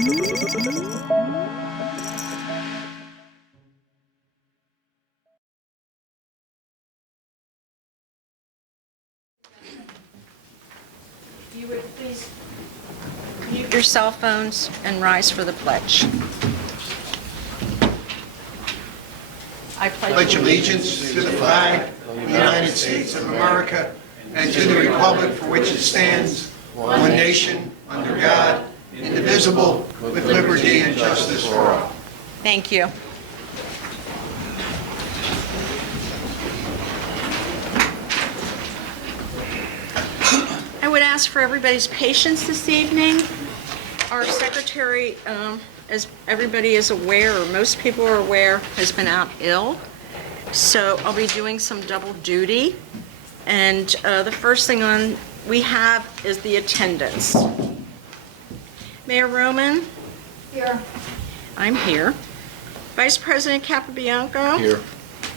If you would please mute your cell phones and rise for the pledge. I Pledge allegiance to the flag of the United States of America and to the republic for which it stands, one nation, under God, indivisible, with liberty and justice for all. Thank you. I would ask for everybody's patience this evening. Our secretary, as everybody is aware, or most people are aware, has been out ill. So I'll be doing some double duty. And the first thing we have is the attendance. Mayor Roman? Here. I'm here. Vice President Capobianco? Here.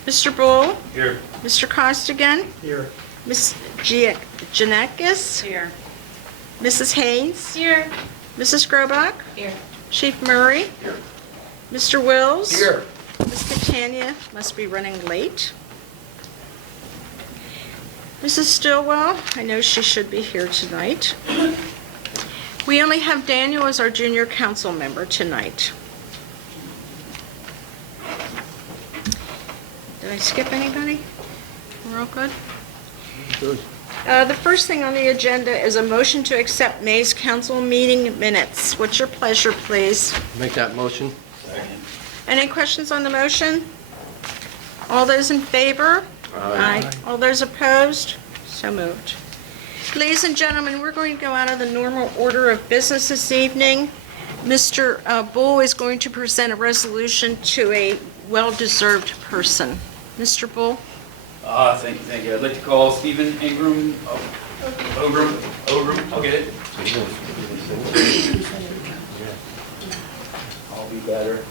Mr. Bull? Here. Mr. Costigan? Here. Ms. Gianakis? Here. Mrs. Haynes? Here. Mrs. Skrobak? Here. Chief Murray? Here. Mr. Wills? Here. Ms. Catania must be running late. Mrs. Stillwell, I know she should be here tonight. We only have Daniel as our junior council member tonight. Did I skip anybody? We're all good? Good. The first thing on the agenda is a motion to accept May's council meeting minutes. What's your pleasure, please? Make that motion. Any questions on the motion? All those in favor? Aye. All those opposed? So moved. Ladies and gentlemen, we're going to go out of the normal order of business this evening. Mr. Bull is going to present a resolution to a well-deserved person. Mr. Bull? Thank you. I'd like to call Stephen Ingram, Ogrum, I'll get it. I'll be better.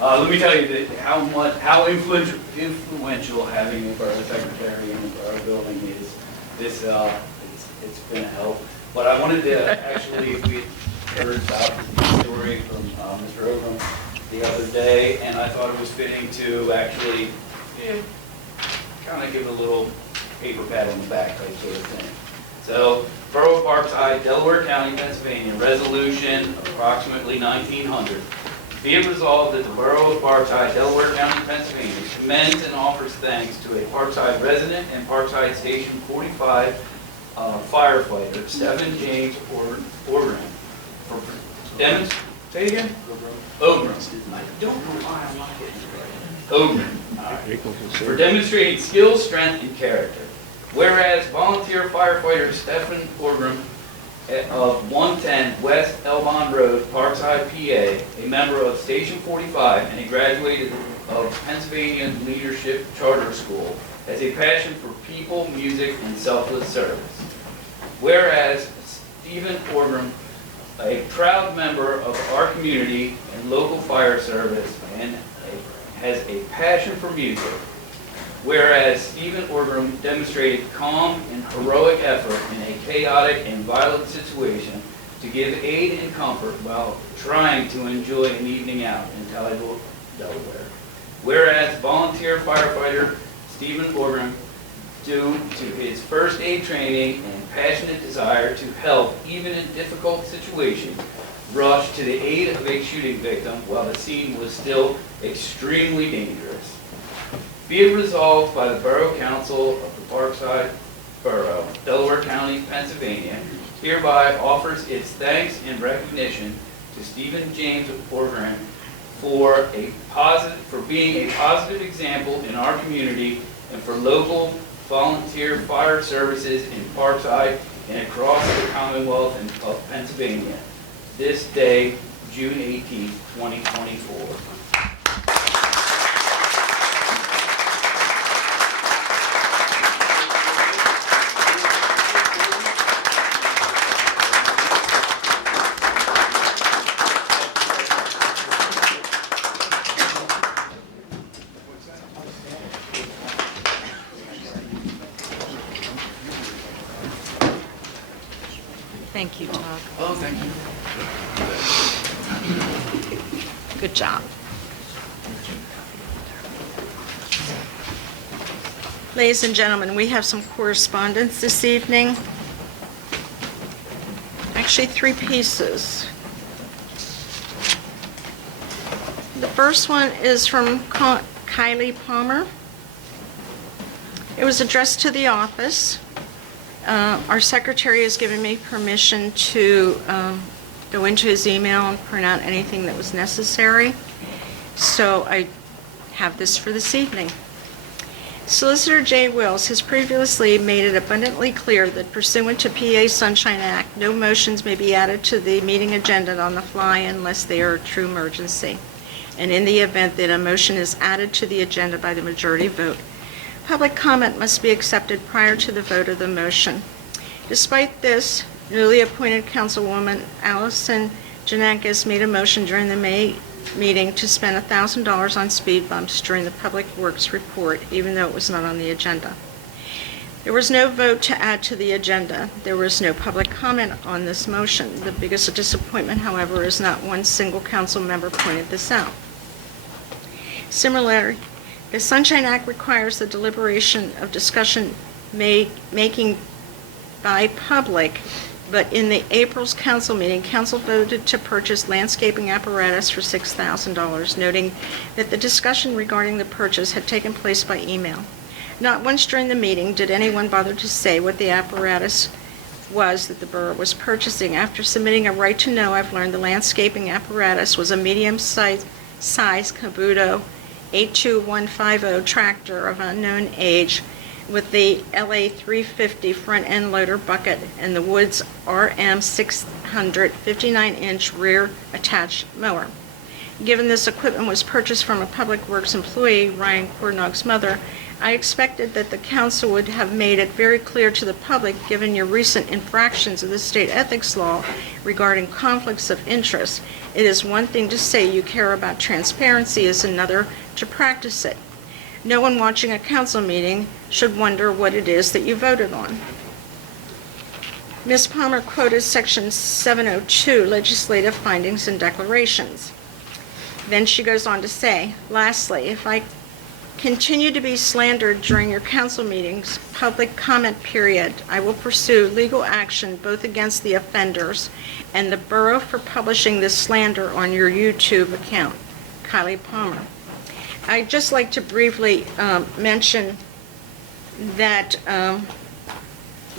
Let me tell you that how influential having a borough secretary in the borough building is. It's been a help. But I wanted to actually, we heard about the story from Mr. Ogrum the other day, and I thought it was fitting to actually kind of give a little paper pat on the back type sort of thing. So, Borough of Parkside, Delaware County, Pennsylvania, resolution approximately 1900. Be it resolved that the Borough of Parkside, Delaware County, Pennsylvania, commends and offers thanks to a Parkside resident and Parkside Station 45 firefighter, Stephen James Ogrum, for say again? Ogrum. I don't know why I'm not getting it right. Ogrum. For demonstrating skill, strength, and character. Whereas volunteer firefighter Stephen Ogrum of 110 West Elbon Road, Parkside, PA, a member of Station 45 and a graduate of Pennsylvania Leadership Charter School, has a passion for people, music, and selfless service. Whereas Stephen Ogrum, a proud member of our community and local fire service, and has a passion for music. Whereas Stephen Ogrum demonstrated calm and heroic effort in a chaotic and violent situation to give aid and comfort while trying to enjoy an evening out in Tallyville, Delaware. Whereas volunteer firefighter Stephen Ogrum, due to his first aid training and passionate desire to help even in difficult situations, rushed to the aid of a shooting victim while the scene was still extremely dangerous. Be it resolved by the Borough Council of the Parkside Borough, Delaware County, Pennsylvania, hereby offers its thanks and recognition to Stephen James Ogrum for being a positive example in our community and for local volunteer fire services in Parkside and across the Commonwealth of Pennsylvania. This day, June 18, 2024. Thank you, Todd. Oh, thank you. Good job. Ladies and gentlemen, we have some correspondence this evening. Actually, 3 pieces. The first one is from Kylie Palmer. It was addressed to the office. Our secretary has given me permission to go into his email and print out anything that was necessary. So I have this for this evening. Solicitor J. Wills has previously made it abundantly clear that pursuant to PA Sunshine Act, no motions may be added to the meeting agenda on the fly unless they are a true emergency. And in the event that a motion is added to the agenda by the majority vote, public comment must be accepted prior to the vote of the motion. Despite this, newly appointed Councilwoman Allison Gianakis made a motion during the May meeting to spend $1,000 on speed bumps during the Public Works report, even though it was not on the agenda. There was no vote to add to the agenda. There was no public comment on this motion. The biggest disappointment, however, is not one single council member pointed this out. Similarly, the Sunshine Act requires the deliberation of discussion making by public, but in the April's council meeting, council voted to purchase landscaping apparatus for $6,000, noting that the discussion regarding the purchase had taken place by email. Not once during the meeting did anyone bother to say what the apparatus was that the borough was purchasing. After submitting a right to know, I've learned the landscaping apparatus was a medium-sized Kubota 82150 tractor of unknown age with the LA 350 front end loader bucket and the Woods RM 600 59-inch rear attached mower. Given this equipment was purchased from a Public Works employee, Ryan Cornog's mother, I expected that the council would have made it very clear to the public, given your recent infractions of the state ethics law regarding conflicts of interest. It is one thing to say you care about transparency, is another to practice it. No one watching a council meeting should wonder what it is that you voted on. Ms. Palmer quoted Section 702, Legislative Findings and Declarations. Then she goes on to say, lastly, if I continue to be slandered during your council meetings, public comment period, I will pursue legal action both against the offenders and the borough for publishing this slander on your YouTube account. Kylie Palmer. I'd just like to briefly mention that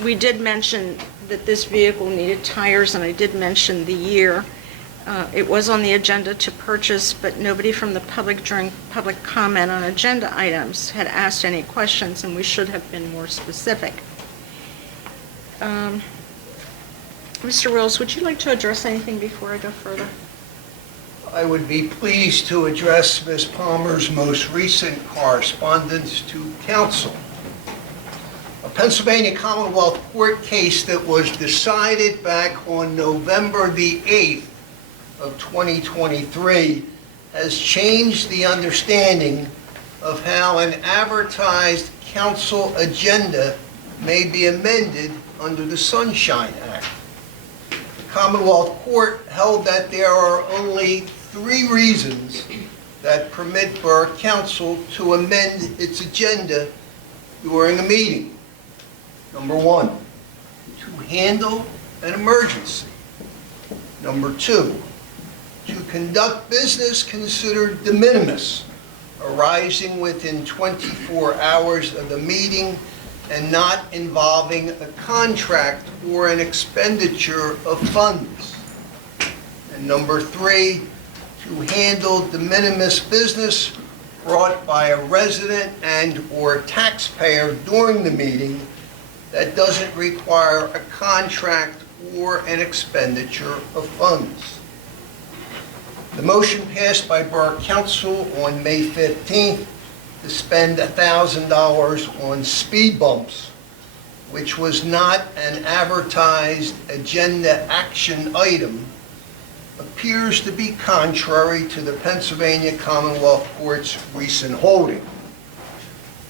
we did mention that this vehicle needed tires, and I did mention the year. It was on the agenda to purchase, but nobody from the public during public comment on agenda items had asked any questions, and we should have been more specific. Mr. Wills, would you like to address anything before I go further? I would be pleased to address Ms. Palmer's most recent correspondence to council. A Pennsylvania Commonwealth Court case that was decided back on November the 8th of 2023 has changed the understanding of how an advertised council agenda may be amended under the Sunshine Act. The Commonwealth Court held that there are only 3 reasons that permit Borough Council to amend its agenda during a meeting. Number 1, to handle an emergency. Number 2, to conduct business considered de minimis, arising within 24 hours of the meeting and not involving a contract or an expenditure of funds. And number 3, to handle de minimis business brought by a resident and or taxpayer during the meeting that doesn't require a contract or an expenditure of funds. The motion passed by Borough Council on May 15th to spend $1,000 on speed bumps, which was not an advertised agenda action item, appears to be contrary to the Pennsylvania Commonwealth Court's recent holding.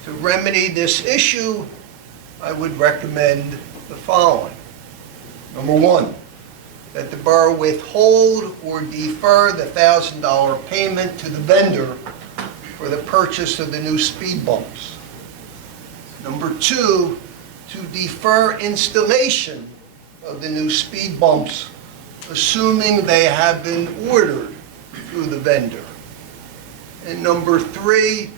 To remedy this issue, I would recommend the following. Number 1, that the borough withhold or defer the $1,000 payment to the vendor for the purchase of the new speed bumps. Number 2, to defer installation of the new speed bumps, assuming they have been ordered through the vendor. And number 3,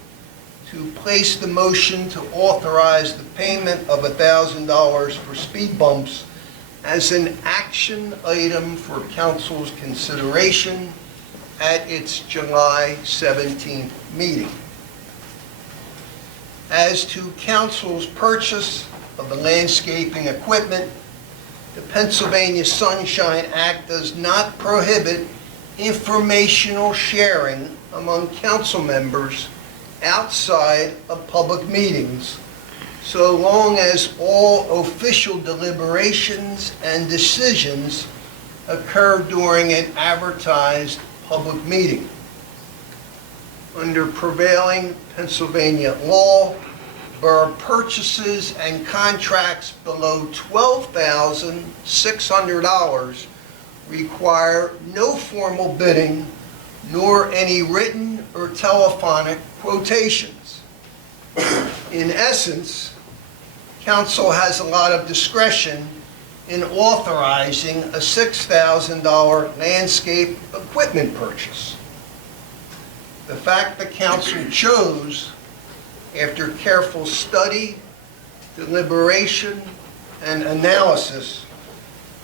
to place the motion to authorize the payment of $1,000 for speed bumps as an action item for council's consideration at its July 17th meeting. As to council's purchase of the landscaping equipment, the Pennsylvania Sunshine Act does not prohibit informational sharing among council members outside of public meetings, so long as all official deliberations and decisions occur during an advertised public meeting. Under prevailing Pennsylvania law, borough purchases and contracts below $12,600 require no formal bidding nor any written or telephonic quotations. In essence, council has a lot of discretion in authorizing a $6,000 landscape equipment purchase. The fact that council chose, after careful study, deliberation, and analysis,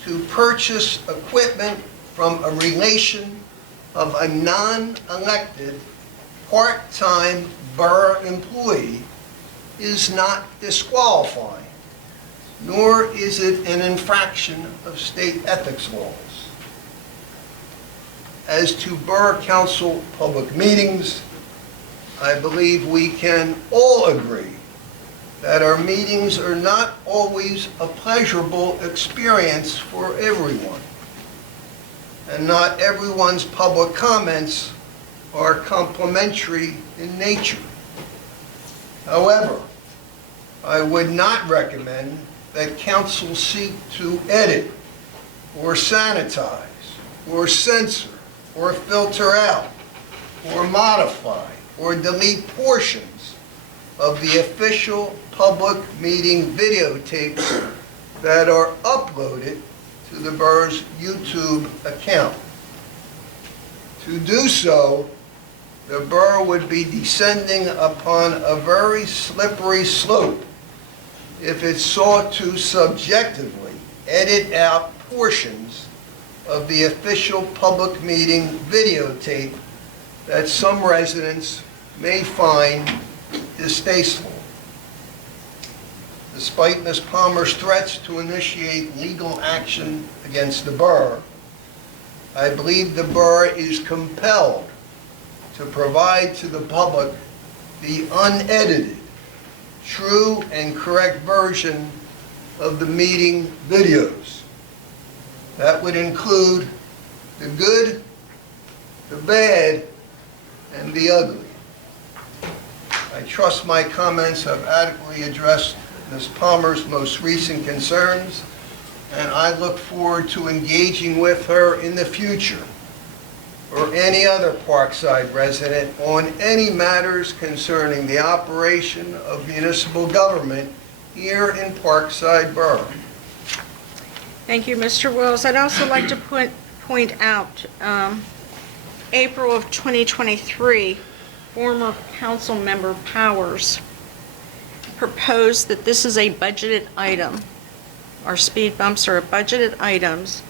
to purchase equipment from a relation of a non-elected, part-time borough employee is not disqualifying, nor is it an infraction of state ethics laws. As to borough council public meetings, I believe we can all agree that our meetings are not always a pleasurable experience for everyone, and not everyone's public comments are complimentary in nature. However, I would not recommend that council seek to edit or sanitize or censor or filter out or modify or delete portions of the official public meeting videotapes that are uploaded to the borough's YouTube account. To do so, the borough would be descending upon a very slippery slope if it sought to subjectively edit out portions of the official public meeting videotape that some residents may find distasteful. Despite Ms. Palmer's threats to initiate legal action against the borough, I believe the borough is compelled to provide to the public the unedited, true and correct version of the meeting videos. That would include the good, the bad, and the ugly. I trust my comments have adequately addressed Ms. Palmer's most recent concerns, and I look forward to engaging with her in the future, or any other Parkside resident, on any matters concerning the operation of municipal government here in Parkside Borough. Thank you, Mr. Wills. I'd also like to point out, April of 2023, former council member Powers proposed that this is a budgeted item. Our speed bumps are budgeted items,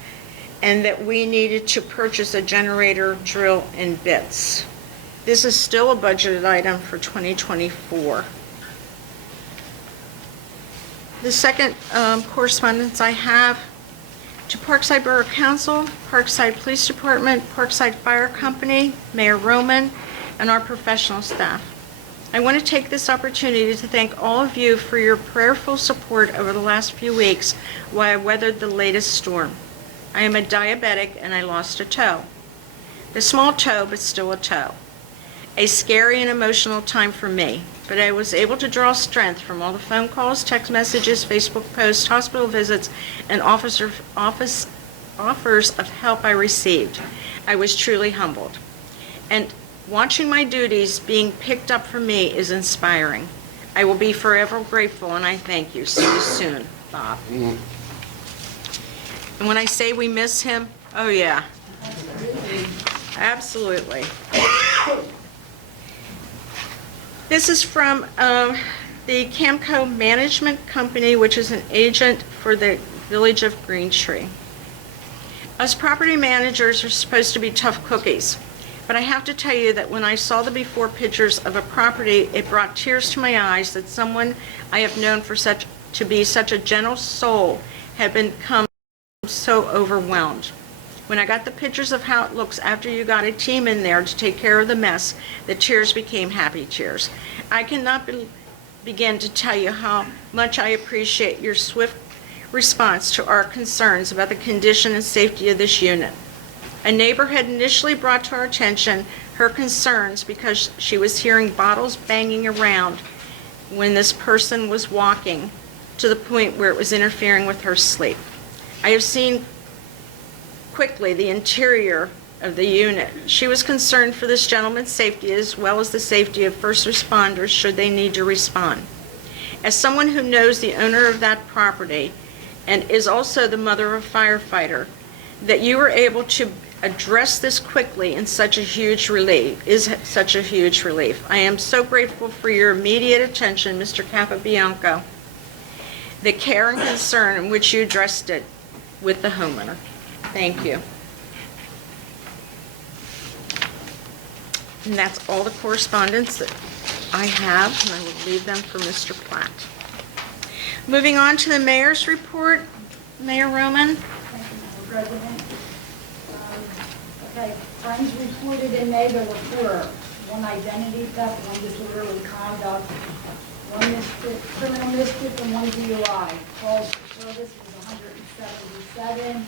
and that we needed to purchase a generator, drill, and bits. This is still a budgeted item for 2024. The second correspondence I have: to Parkside Borough Council, Parkside Police Department, Parkside Fire Company, Mayor Roman, and our professional staff. I want to take this opportunity to thank all of you for your prayerful support over the last few weeks while I weathered the latest storm. I am a diabetic and I lost a toe. A small toe, but still a toe. A scary and emotional time for me, but I was able to draw strength from all the phone calls, text messages, Facebook posts, hospital visits, and office offers of help I received. I was truly humbled. And watching my duties being picked up for me is inspiring. I will be forever grateful, and I thank you. See you soon, Bob. And when I say we miss him, oh yeah. Absolutely. This is from the Camco Management Company, which is an agent for the Village of Green Tree. Us property managers are supposed to be tough cookies, but I have to tell you that when I saw the before pictures of a property, it brought tears to my eyes that someone I have known to be such a gentle soul had become so overwhelmed. When I got the pictures of how it looks after you got a team in there to take care of the mess, the tears became happy tears. I cannot begin to tell you how much I appreciate your swift response to our concerns about the condition and safety of this unit. A neighbor had initially brought to our attention her concerns because she was hearing bottles banging around when this person was walking, to the point where it was interfering with her sleep. I have seen quickly the interior of the unit. She was concerned for this gentleman's safety as well as the safety of first responders should they need to respond. As someone who knows the owner of that property and is also the mother of a firefighter, that you were able to address this quickly is such a huge relief. I am so grateful for your immediate attention, Mr. Capobianco, the care and concern in which you addressed it with the homeowner. Thank you. And that's all the correspondence that I have, and I will leave them for Mr. Platt. Moving on to the mayor's report. Mayor Roman. Thank you, Mr. President. Okay, crimes reported in May, there were 4. 1 identity theft, 1 disorderly conduct, 1 criminal mischief, and 1 DUI. Calls for service was 177.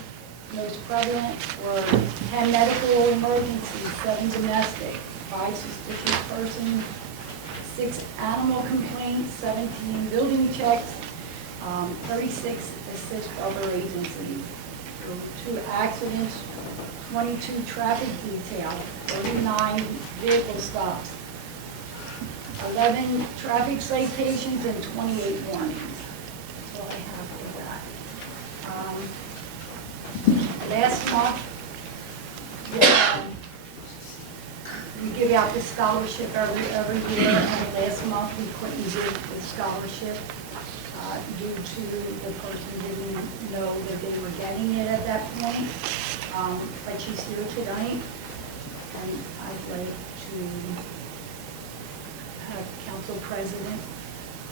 Most prevalent were 10 medical emergencies, 7 domestic, 5 suspicious persons, 6 animal complaints, 17 building checks, 36 assist other agencies. There were 2 accidents, 22 traffic details, 39 vehicle stops, 11 traffic citations, and 28 warnings. That's all I have for that. Last month, we give out the scholarship every year, and last month we couldn't give the scholarship due to the person didn't know that they were getting it at that point. But she's here tonight, and I'd like to have Council President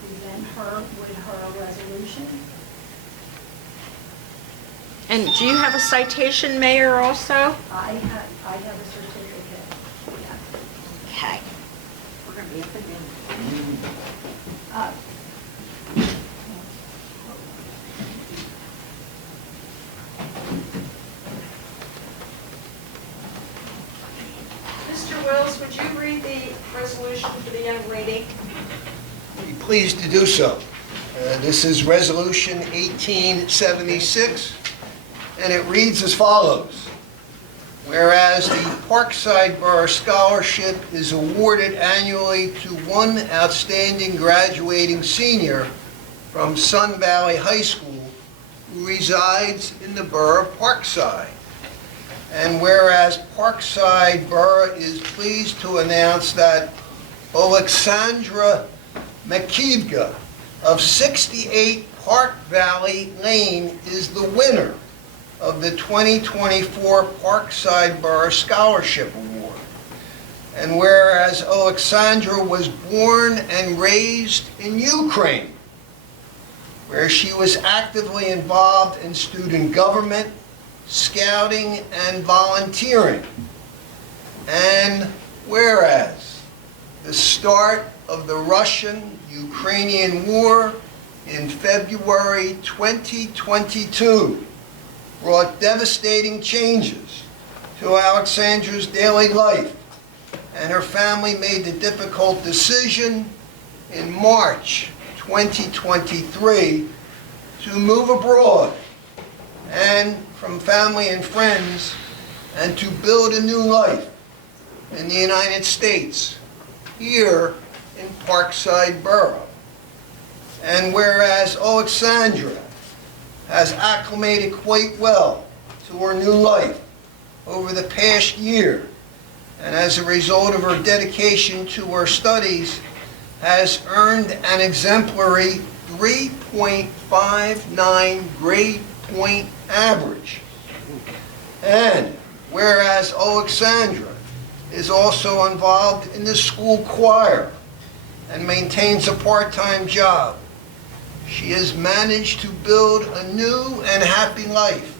present her with her resolution. And do you have a citation, Mayor, also? I have a certificate. Yeah. Okay. We're going to be up again. Mr. Wills, would you read the resolution for the young lady? Be pleased to do so. This is Resolution 1876, and it reads as follows. Whereas the Parkside Borough Scholarship is awarded annually to 1 outstanding graduating senior from Sun Valley High School who resides in the Borough of Parkside. And whereas Parkside Borough is pleased to announce that Alexandra McKeevka of 68 Park Valley Lane is the winner of the 2024 Parkside Borough Scholarship Award. And whereas Alexandra was born and raised in Ukraine, where she was actively involved in student government, scouting, and volunteering. And whereas the start of the Russian-Ukrainian war in February 2022 brought devastating changes to Alexandra's daily life, and her family made the difficult decision in March 2023 to move abroad and from family and friends, and to build a new life in the United States, here in Parkside Borough. And whereas Alexandra has acclimated quite well to her new life over the past year, and as a result of her dedication to her studies, has earned an exemplary 3.59 grade point average. And whereas Alexandra is also involved in the school choir and maintains a part-time job, she has managed to build a new and happy life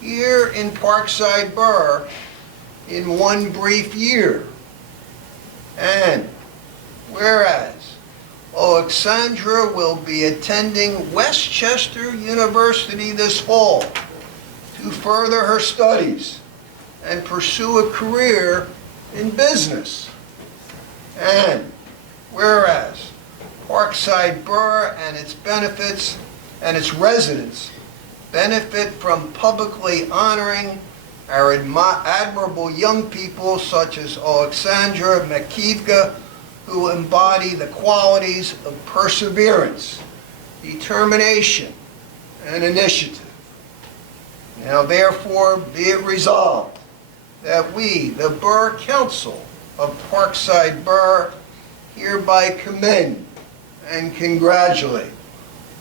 here in Parkside Borough in one brief year. And whereas Alexandra will be attending Westchester University this fall to further her studies and pursue a career in business. And whereas Parkside Borough and its benefits and its residents benefit from publicly honoring our admirable young people such as Alexandra McCleary, who embody the qualities of perseverance, determination, and initiative. Now therefore be it resolved that we, the Borough Council of Parkside Borough, hereby commend and congratulate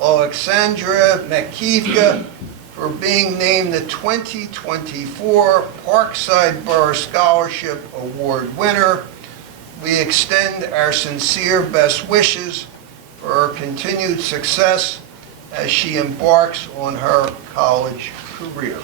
Alexandra McCleary for being named the 2024 Parkside Borough Scholarship Award winner. We extend our sincere best wishes for her continued success as she embarks on her college career.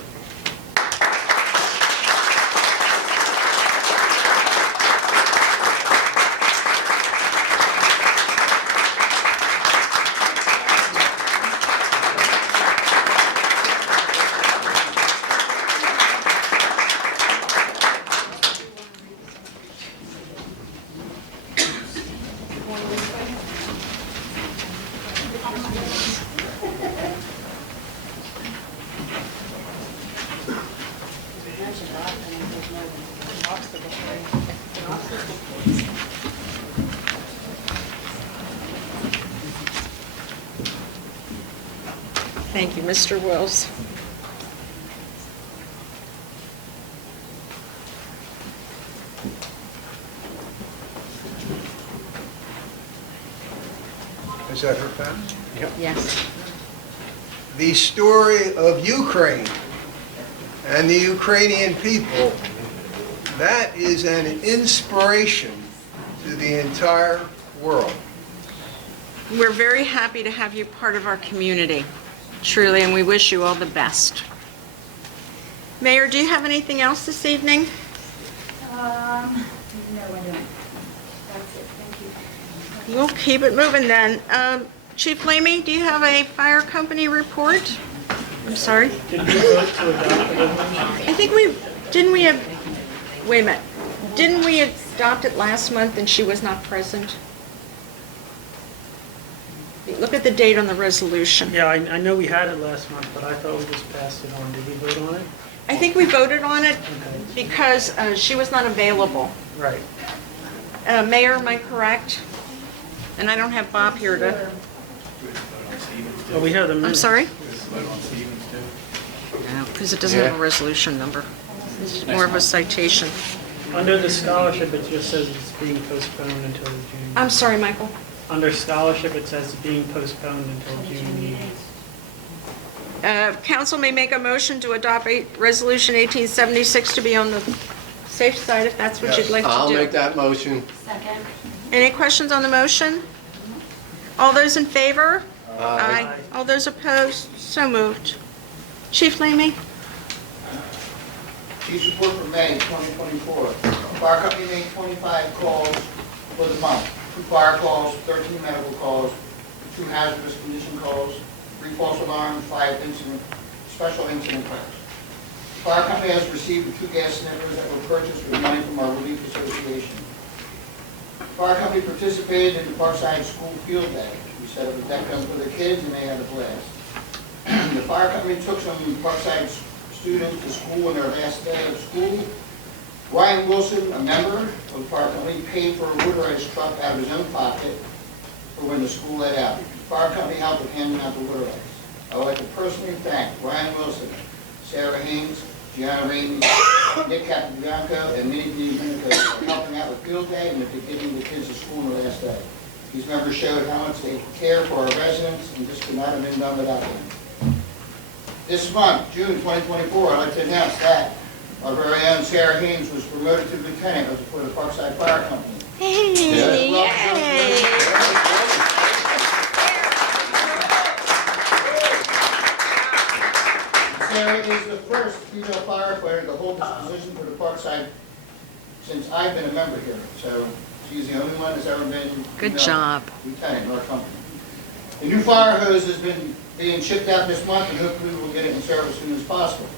Thank you, Mr. Wills. Is that her pen? Yes. The story of Ukraine and the Ukrainian people, that is an inspiration to the entire world. We're very happy to have you part of our community, truly, and we wish you all the best. Mayor, do you have anything else this evening? No, I don't. That's it, thank you. We'll keep it moving then. Chief Lamy, do you have a fire company report? I'm sorry? Did we vote to adopt the resolution? I think wait a minute. Didn't we adopt it last month and she was not present? Look at the date on the resolution. Yeah, I know we had it last month, but I thought we just passed it on. Did we vote on it? I think we voted on it Okay. because she was not available. Right. Mayor, am I correct? And I don't have Bob here to, Well, we have the minutes. I'm sorry? No, because it doesn't have a resolution number. It's more of a citation. Under the scholarship, it just says it's being postponed until the June. I'm sorry, Michael. Under scholarship, it says it's being postponed until June meeting. Council may make a motion to adopt Resolution 1876 to be on the safe side, if that's what you'd like to do. I'll make that motion. Second. Any questions on the motion? All those in favor? Aye. All those opposed? So moved. Chief Lamy? Chief's report for May 2024. Fire company made 25 calls for the month. 2 fire calls, 13 medical calls, 2 hazardous condition calls, 3 false alarms, 5 special incident calls. Fire company has received 2 gas sniffers that were purchased with money from our Relief Association. Fire company participated in the Parkside School Field Day. We set up a deck gun for the kids and they had a blast. The fire company took some Parkside students to school on their last day of school. Ryan Wilson, a member of the fire company, paid for a motorized truck out of his own pocket for when the school let out. The fire company helped with handing out the motorized. I would like to personally thank Ryan Wilson, Sarah Haynes, Gianakis, Nick Capobianco, and Minnie Dominic for helping out with field day and with getting the kids to school on the last day. These members showed how much they care for our residents, and this could not have been done without them. This month, June 2024, I'd like to announce that our very own Sarah Haynes was promoted to lieutenant for the Parkside Fire Company. Hey, yay. Sarah is the first female firefighter to hold this position for the Parkside since I've been a member here. So she's the only one that's ever been Good female job. lieutenant in our company. The new fire hose has been being shipped out this month, and hopefully we'll get it in service as soon as possible.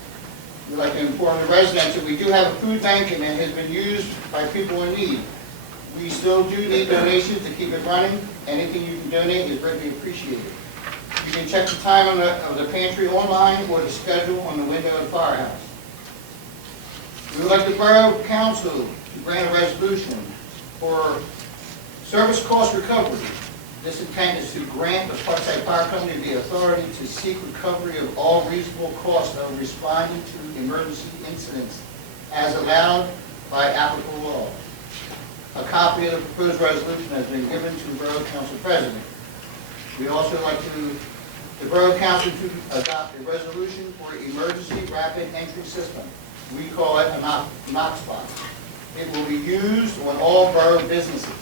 We'd like to inform the residents that we do have a food bank, and it has been used by people in need. We still do need donations to keep it running. Anything you can donate is greatly appreciated. You can check the time of the pantry online or the schedule on the window of the firehouse. We would like the Borough Council to grant a resolution for service cost recovery. This intent is to grant the Parkside Fire Company the authority to seek recovery of all reasonable costs of responding to emergency incidents as allowed by applicable law. A copy of the proposed resolution has been given to the Borough Council President. We also like the Borough Council to adopt a resolution for emergency rapid entry system. We call it a Knox box. It will be used on all borough businesses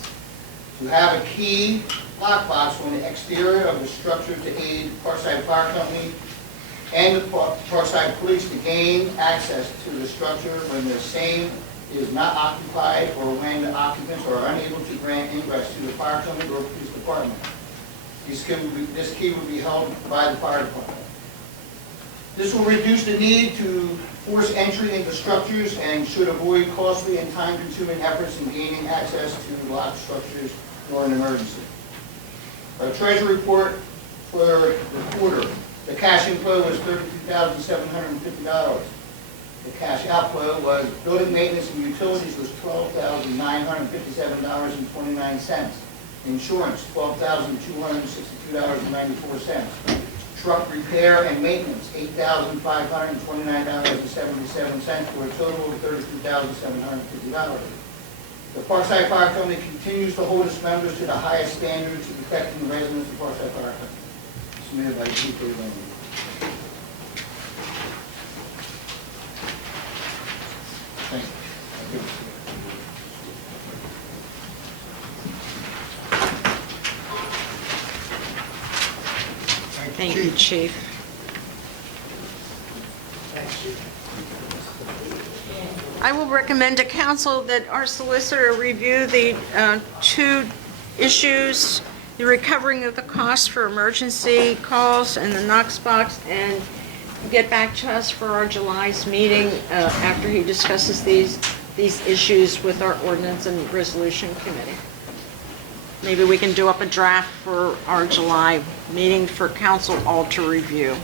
to have a key lockbox on the exterior of the structure to aid Parkside Fire Company and the Parkside Police to gain access to the structure when the same is not occupied or when the occupants are unable to grant ingress to the fire company or police department. This key will be held by the fire department. This will reduce the need to force entry into structures and should avoid costly and time-consuming efforts in gaining access to locked structures during an emergency. Our treasury report for the quarter. The cash inflow was $32,750. The cash outflow was building maintenance and utilities was $12,957.29. Insurance, $12,262.94. Truck repair and maintenance, $8,529.77 for a total of $32,750. The Parkside Fire Company continues to hold its members to the highest standards of protecting the residents of Parkside Fire Company. Submitted by Chief O'Leary. Thank you. Thank you, Chief. I will recommend to council that our solicitor review the two issues, the recovering of the costs for emergency calls and the Knox box, and get back to us for our July's meeting after he discusses these issues with our ordinance and resolution committee. Maybe we can do up a draft for our July meeting for council all to review.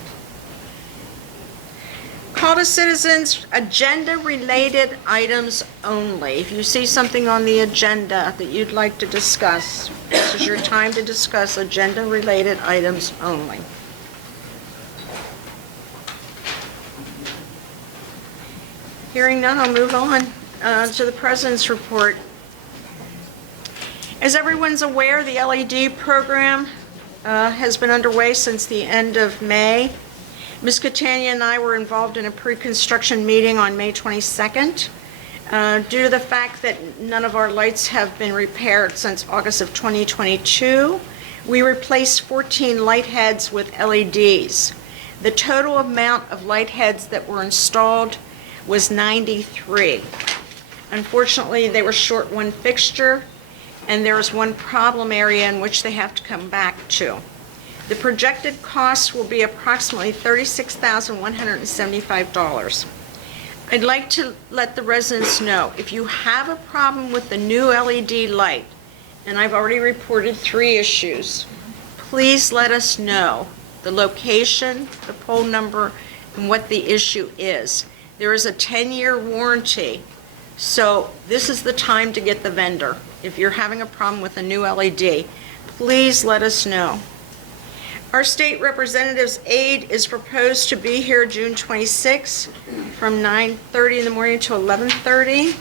Call to citizens, agenda-related items only. If you see something on the agenda that you'd like to discuss, this is your time to discuss agenda-related items only. Hearing none, I'll move on to the President's report. As everyone's aware, the LED program has been underway since the end of May. Ms. Catania and I were involved in a pre-construction meeting on May 22nd. Due to the fact that none of our lights have been repaired since August of 2022, we replaced 14 light heads with LEDs. The total amount of light heads that were installed was 93. Unfortunately, they were short one fixture, and there is one problem area in which they have to come back to. The projected cost will be approximately $36,175. I'd like to let the residents know, if you have a problem with the new LED light, and I've already reported 3 issues, please let us know. the location, the poll number, and what the issue is. There is a 10-year warranty, so this is the time to get the vendor. If you're having a problem with a new LED, please let us know. Our state representative's aide is proposed to be here June 26 from 9:30 in the morning to 11:30.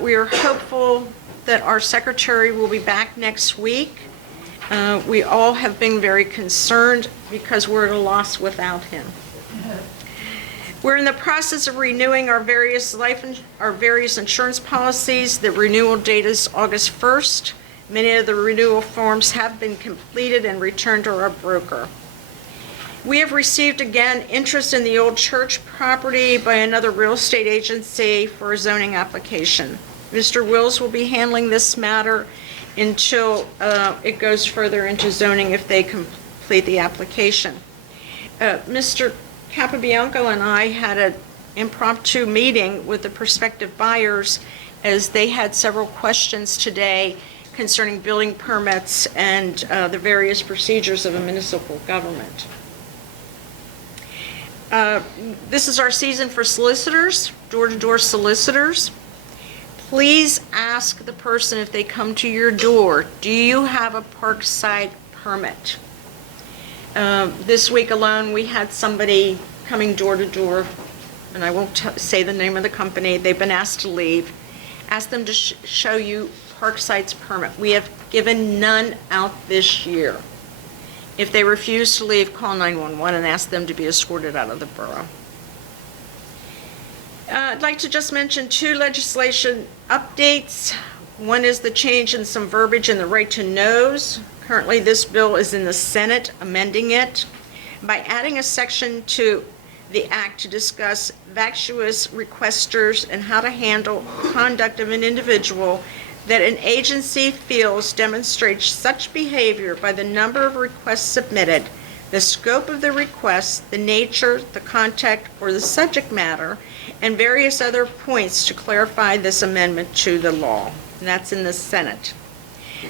We are hopeful that our secretary will be back next week. We all have been very concerned because we're at a loss without him. We're in the process of renewing our various insurance policies. The renewal date is August 1st. Many of the renewal forms have been completed and returned to our broker. We have received again interest in the old church property by another real estate agency for a zoning application. Mr. Wills will be handling this matter until it goes further into zoning if they complete the application. Mr. Capobianco and I had an impromptu meeting with the prospective buyers as they had several questions today concerning building permits and the various procedures of a municipal government. This is our season for solicitors, door-to-door solicitors. Please ask the person if they come to your door, do you have a Parkside permit? This week alone, we had somebody coming door to door, and I won't say the name of the company. They've been asked to leave. Ask them to show you Parkside's permit. We have given none out this year. If they refuse to leave, call 911 and ask them to be escorted out of the borough. I'd like to just mention 2 legislation updates. One is the change in some verbiage in the right to knows. Currently, this bill is in the Senate, amending it by adding a section to the act to discuss vacuous requesters and how to handle conduct of an individual that an agency feels demonstrates such behavior by the number of requests submitted, the scope of the request, the nature, the content, or the subject matter, and various other points to clarify this amendment to the law. And that's in the Senate.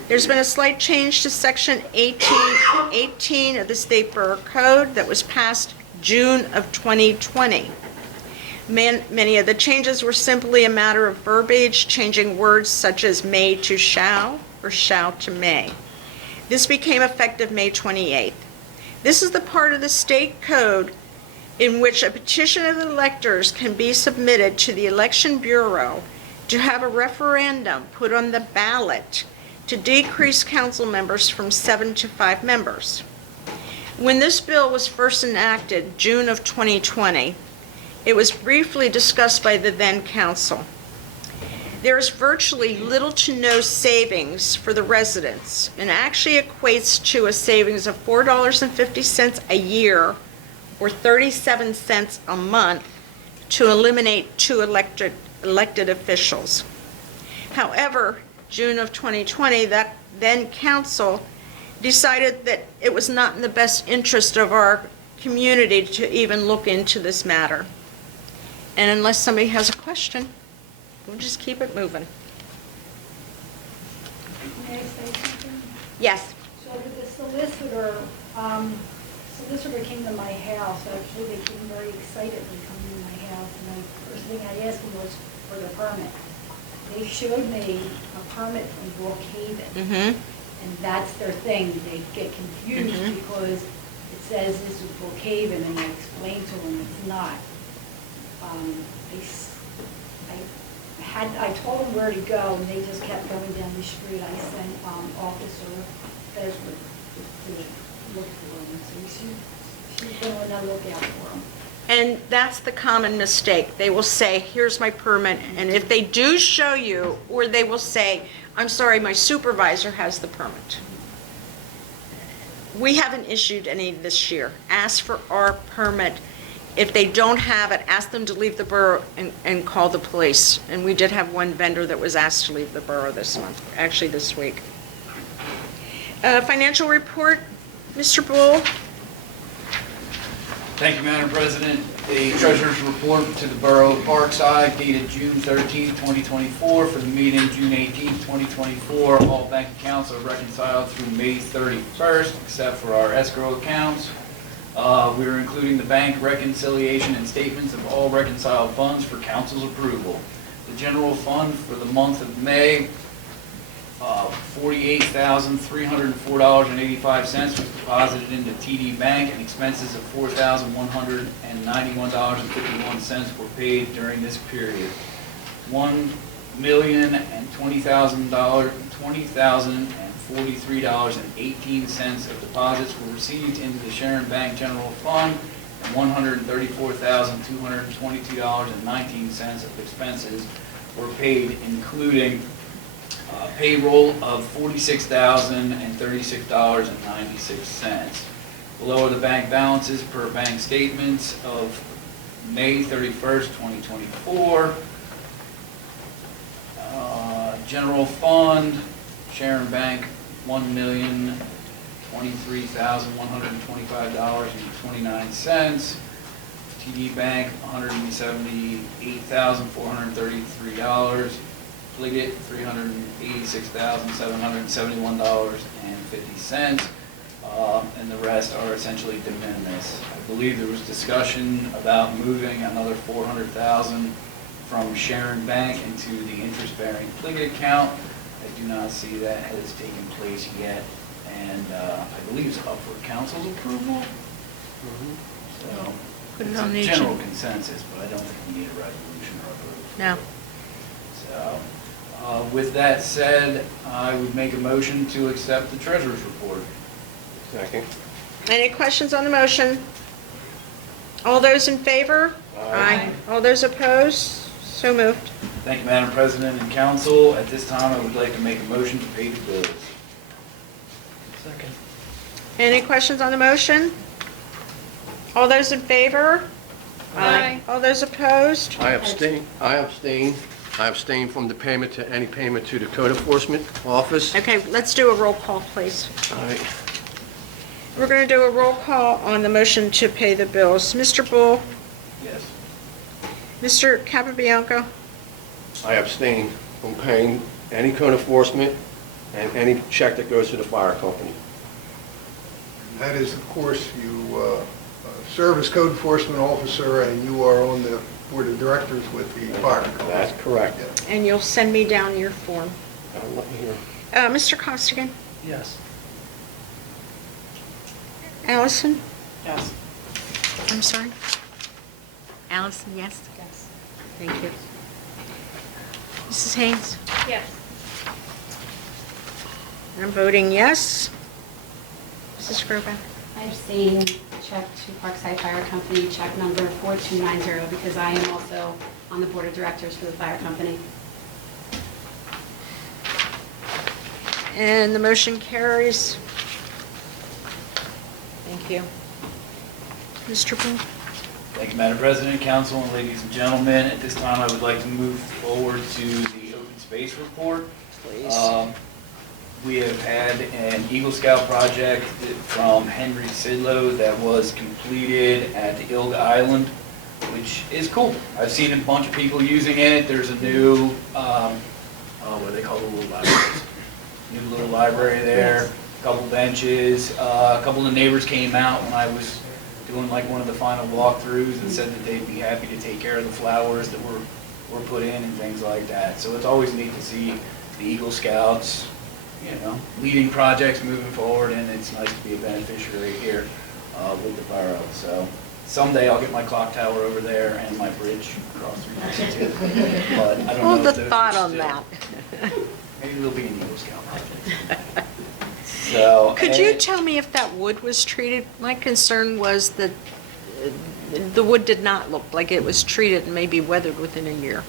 There's been a slight change to Section 18 of the State Borough Code that was passed June of 2020. Many of the changes were simply a matter of verbiage, changing words such as may to shall or shall to may. This became effective May 28th. This is the part of the state code in which a petition of the electors can be submitted to the Election Bureau to have a referendum put on the ballot to decrease council members from 7 to 5 members. When this bill was first enacted, June of 2020, it was briefly discussed by the then council. There is virtually little to no savings for the residents, and actually equates to a savings of $4.50 a year or 37 cents a month to eliminate 2 elected officials. However, June of 2020, that then council decided that it was not in the best interest of our community to even look into this matter. And unless somebody has a question, we'll just keep it moving. May I say something? Yes. So with the solicitor came to my house. Actually, they came very excitedly coming to my house, and the first thing I asked them was for the permit. They showed me a permit from Brookhaven, and that's their thing. They get confused because it says this is Brookhaven, and I explained to them it's not. I told them where to go, and they just kept going down the street. I sent Officer Beswick to look for them, so she's going to look out for them. And that's the common mistake. They will say, here's my permit, and if they do show you, or they will say, I'm sorry, my supervisor has the permit. We haven't issued any this year. Ask for our permit. If they don't have it, ask them to leave the borough and call the police. And we did have one vendor that was asked to leave the borough this month, actually this week. Financial report, Mr. Bull. Thank you, Madam President. The Treasurer's Report to the Borough of Parkside dated June 13, 2024, for the meeting June 18, 2024. All bank accounts are reconciled through May 31st, except for our escrow accounts. We are including the bank reconciliation and statements of all reconciled funds for council's approval. The general fund for the month of May, $48,304.85 was deposited into TD Bank, and expenses of $4,191.51 were paid during this period. $1,020,043.18 of deposits were received into the Sharon Bank General Fund, and $134,222.19 of expenses were paid, including payroll of $46,036.96. Below are the bank balances per bank statements of May 31st, 2024. General Fund, Sharon Bank, $1,023,125.29. TD Bank, $178,433. Pliget, $386,771.50, and the rest are essentially de minimis. I believe there was discussion about moving another $400,000 from Sharon Bank into the interest-bearing Pliget account. I do not see that has taken place yet, and I believe it's up for council's approval. So Put it it's on a the general agenda. consensus, but I don't think we need a resolution or approval. No. So, with that said, I would make a motion to accept the treasurer's report. Second. Any questions on the motion? All those in favor? Aye. All those opposed? So moved. Thank you, Madam President and Council. At this time, I would like to make a motion to pay the bills. Second. Any questions on the motion? All those in favor? Aye. All those opposed? I abstain from the payment to any payment to the code enforcement office. Okay, let's do a roll call, please. All right. We're going to do a roll call on the motion to pay the bills. Mr. Bull? Yes. Mr. Capobianco? I abstain from paying any code enforcement and any check that goes to the fire company. That is, of course, you serve as code enforcement officer, and you are on the board of directors with the fire company. That's correct. Yeah. And you'll send me down your form. Let me hear. Mr. Costigan? Yes. Allison? Yes. I'm sorry? Allison, yes? Yes. Thank you. Mrs. Haynes? Yes. And I'm voting yes. Mrs. Skrobak? I abstain. Check to Parkside Fire Company, check number 4290, because I am also on the board of directors for the fire company. And the motion carries. Thank you. Mr. Bull? Thank you, Madam President, Council, and ladies and gentlemen. At this time, I would like to move forward to the open space report. Please. We have had an Eagle Scout project from Henry Sidlow that was completed at the Ilg Island, which is cool. I've seen a bunch of people using it. There's a new, what do they call the little libraries? New little library there, a couple benches. A couple of the neighbors came out when I was doing like one of the final walkthroughs and said that they'd be happy to take care of the flowers that were put in and things like that. So it's always neat to see the Eagle Scouts, you know, leading projects moving forward, and it's nice to be a beneficiary here with the borough. So someday I'll get my clock tower over there and my bridge across 362. But I don't know. Hold the if those thought are on still- that. Maybe there'll be an Eagle Scout project. So. Could you and- tell me if that wood was treated? My concern was that the wood did not look like it was treated and maybe weathered within a year.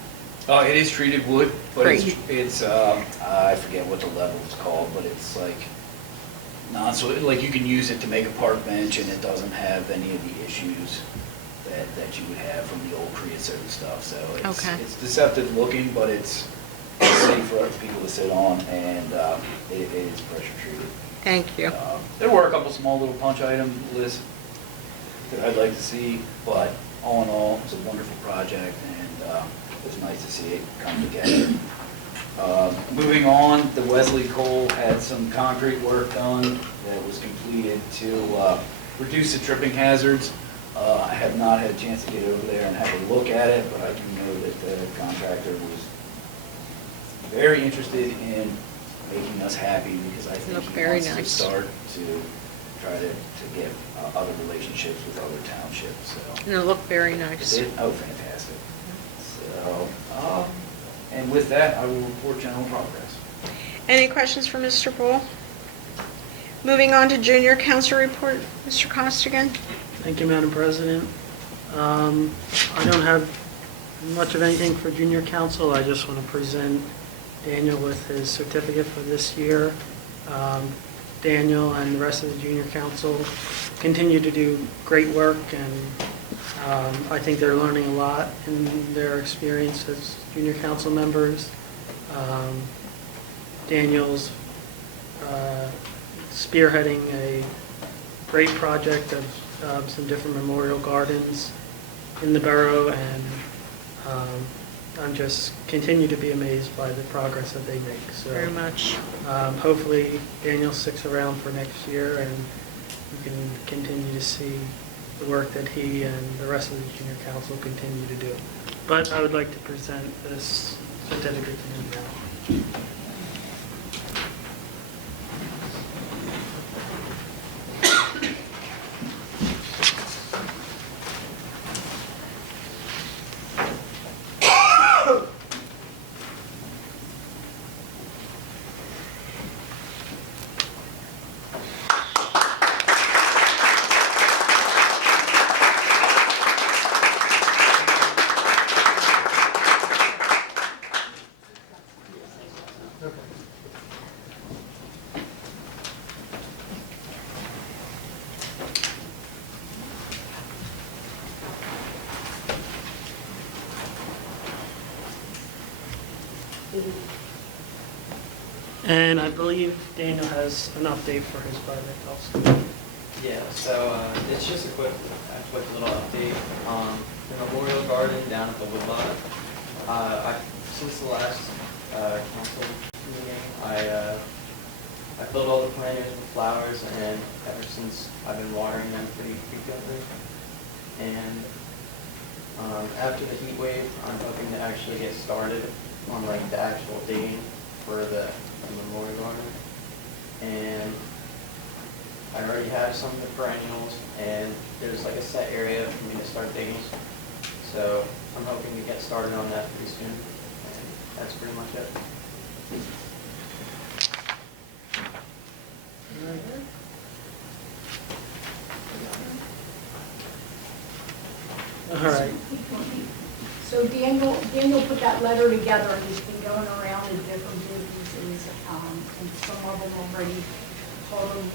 Oh, it is treated wood, but Great. it's I forget what the level is called, but it's like so like you can use it to make a park bench, and it doesn't have any of the issues that you would have from the old creosote stuff. So Okay. it's deceptive looking, but it's safe for people to sit on, and it is pressure treated. Thank you. There were a couple small little punch item lists that I'd like to see, but all in all, it was a wonderful project, and it was nice to see it come together. Moving on, the Wesley Cole had some concrete work done that was completed to reduce the tripping hazards. I have not had a chance to get over there and have a look at it, but I can know that the contractor was very interested in making us happy, because I think Look he very wants to nice. start to try to get other relationships with other townships, so. And it looked very nice. Oh, fantastic. So, and with that, I will report general progress. Any questions for Mr. Bull? Moving on to junior council report, Mr. Costigan. Thank you, Madam President. I don't have much of anything for junior council. I just want to present Daniel with his certificate for this year. Daniel and the rest of the junior council continue to do great work, and I think they're learning a lot in their experience as junior council members. Daniel's spearheading a great project of some different memorial gardens in the borough, and I'm just continue to be amazed by the progress that they make. So Very much. hopefully Daniel sticks around for next year, and we can continue to see the work that he and the rest of the junior council continue to do. But I would like to present this certificate to him now. And I believe Daniel has an update for his project also. Yeah, so it's just a quick little update. The Memorial Garden down at the Woodlot. Since the last council meeting, I filled all the planters with flowers, and ever since I've been watering them pretty frequently. And after the heat wave, I'm hoping to actually get started on like the actual digging for the Memorial Garden. And I already have some of the perennials, and there's like a set area for me to start digging. So I'm hoping to get started on that pretty soon. And that's pretty much it. All right. So Daniel put that letter together, and he's been going around to different businesses, and some of them already told him,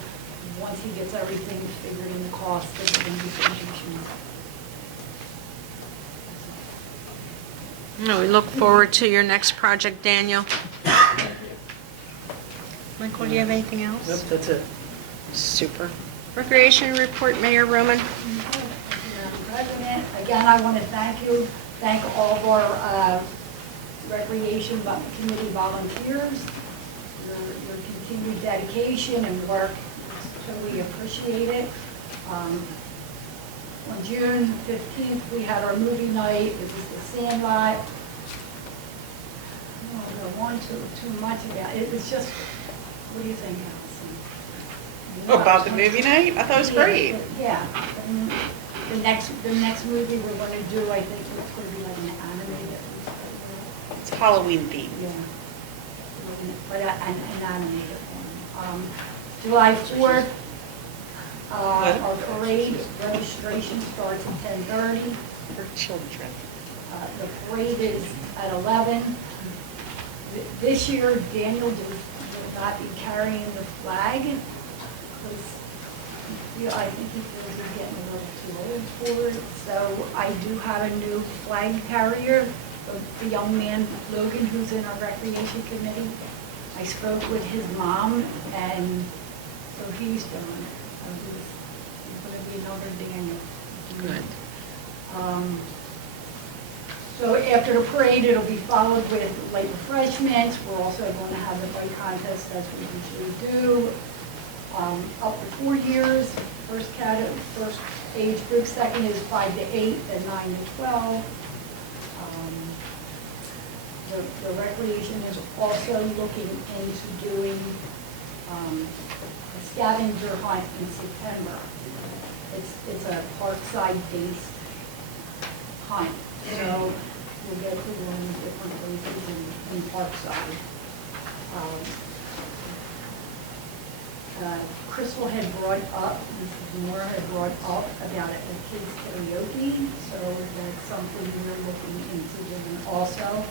once he gets everything figured in the cost, that they're going to be finishing. No, we look forward to your next project, Daniel. Michael, do you have anything Yep, else? that's it. Super. Recreation report, Mayor Roman. Madam President, again, I want to thank all of our Recreation Committee volunteers. Your continued dedication and work is totally appreciated. On June 15th, we had our movie night. It was the Sandlot. I don't want to go on too much about it. It was just, what do you think, Allison? About the movie night? I thought it was great. Yeah. And the next movie we're going to do, I think it's going to be like an animated. It's Halloween themed. Yeah. But an animated one. July 4th, our parade registration starts at 10:30. For children. The parade is at 11. This year, Daniel will not be carrying the flag, because I think he feels he's getting a little too old for it. So I do have a new flag carrier, the young man, Logan, who's in our recreation committee. I spoke with his mom, and so he's doing it. So he's going to be another Daniel. Good. So after the parade, it'll be followed with light refreshments. We're also going to have the bike contest as we usually do. Up to 4 years, first age group, second is 5 to 8, then 9 to 12. The recreation is also looking into doing a scavenger hunt in September. It's a Parkside-based hunt, so we'll get to go in different places in Parkside. Crystal had brought up, Mrs. Moore had brought up about a kids karaoke, so that's something we're looking into doing also.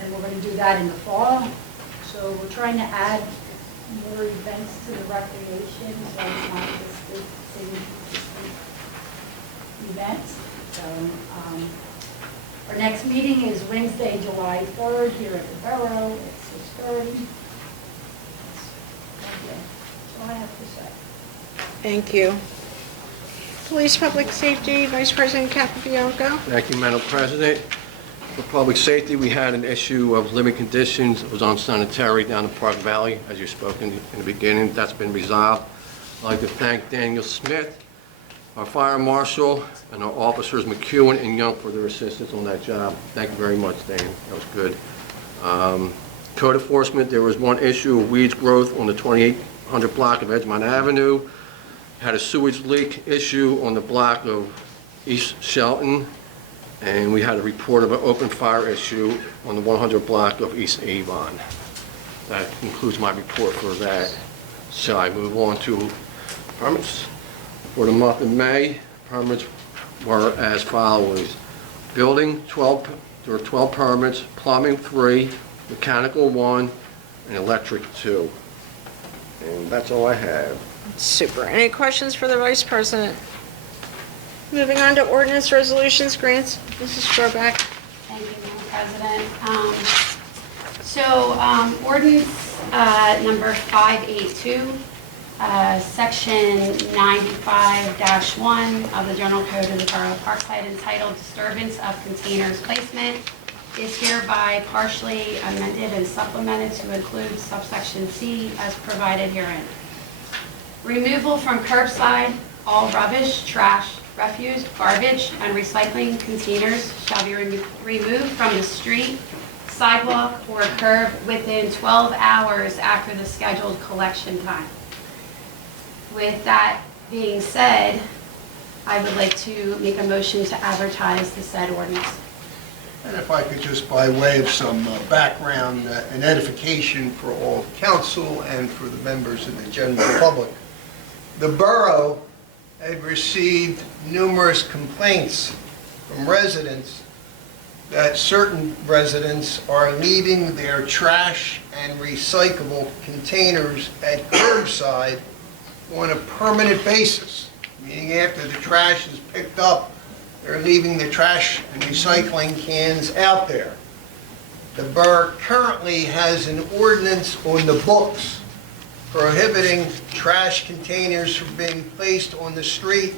And we're going to do that in the fall. So we're trying to add more events to the recreation, so it's not just the same consistent events. So our next meeting is Wednesday, July 3rd, here at the Borough at 6:30. That's all I have to say. Thank you. Police Public Safety, Vice President Capobianco. Thank you, Madam President. For public safety, we had an issue of living conditions. It was unsanitary down in Park Valley, as you spoke in the beginning. That's been resolved. I'd like to thank Daniel Smith, our fire marshal, and our officers McEwen and Young for their assistance on that job. Thank you very much, Dan. That was good. Code enforcement, there was one issue of weeds growth on the 2800 block of Edgemont Avenue. Had a sewage leak issue on the block of East Shelton. And we had a report of an open fire issue on the 100 block of East Avon. That concludes my report for that. So I move on to permits. For the month of May, permits were as follows. Building, there were 12 permits, plumbing 3, mechanical 1, and electric 2. And that's all I have. Super. Any questions for the Vice President? Moving on to ordinance resolutions, grants. Mrs. Skrobak. Thank you, Madam President. Ordinance number 582, section 95-1 of the General Code of the Borough of Parkside entitled Disturbance of Containers Placement is hereby partially amended and supplemented to include subsection C as provided herein. Removal from curbside, all rubbish, trash, refuse, garbage, and recycling containers shall be removed from the street, sidewalk, or curb within 12 hours after the scheduled collection time. With that being said, I would like to make a motion to advertise the said ordinance. And if I could just, by way of some background and edification for all council and for the members of the general public, the borough had received numerous complaints from residents that certain residents are leaving their trash and recyclable containers at curbside on a permanent basis, meaning after the trash is picked up, they're leaving the trash and recycling cans out there. The borough currently has an ordinance on the books prohibiting trash containers from being placed on the street,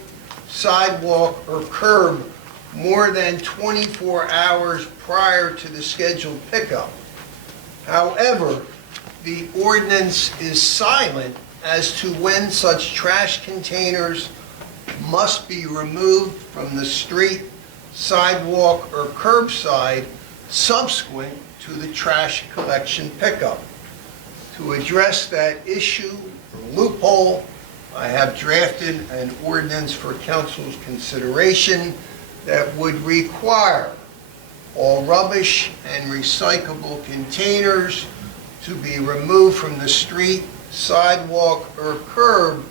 sidewalk, or curb more than 24 hours prior to the scheduled pickup. However, the ordinance is silent as to when such trash containers must be removed from the street, sidewalk, or curbside subsequent to the trash collection pickup. To address that issue or loophole, I have drafted an ordinance for council's consideration that would require all rubbish and recyclable containers to be removed from the street, sidewalk, or curb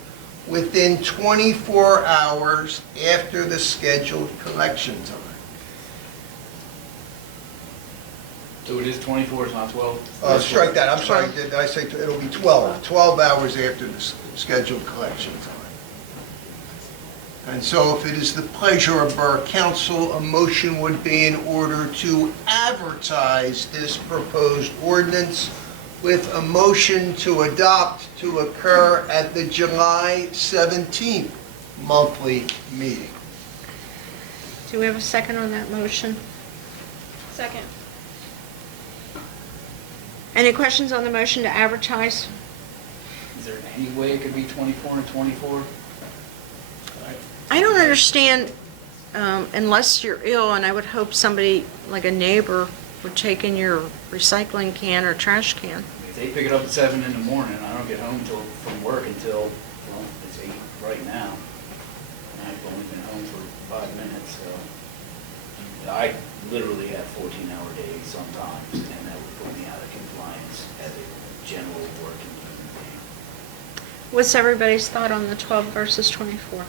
within 24 hours after the scheduled collection time. So it is 24, it's not 12? Strike that, I'm sorry, did I say, it'll be 12 hours after the scheduled collection time. And so if it is the pleasure of Borough Council, a motion would be in order to advertise this proposed ordinance with a motion to adopt to occur at the July 17th monthly meeting. Do we have a second on that motion? Second. Any questions on the motion to advertise? Is there any way it could be 24 and 24? I don't understand, unless you're ill, and I would hope somebody, like a neighbor, would take in your recycling can or trash can. If they pick it up at 7 in the morning, I don't get home from work until, well, it's 8 right now. And I've only been home for 5 minutes, so I literally have 14-hour days sometimes, and that would put me out of compliance as a general working human being. What's everybody's thought on the 12 versus 24?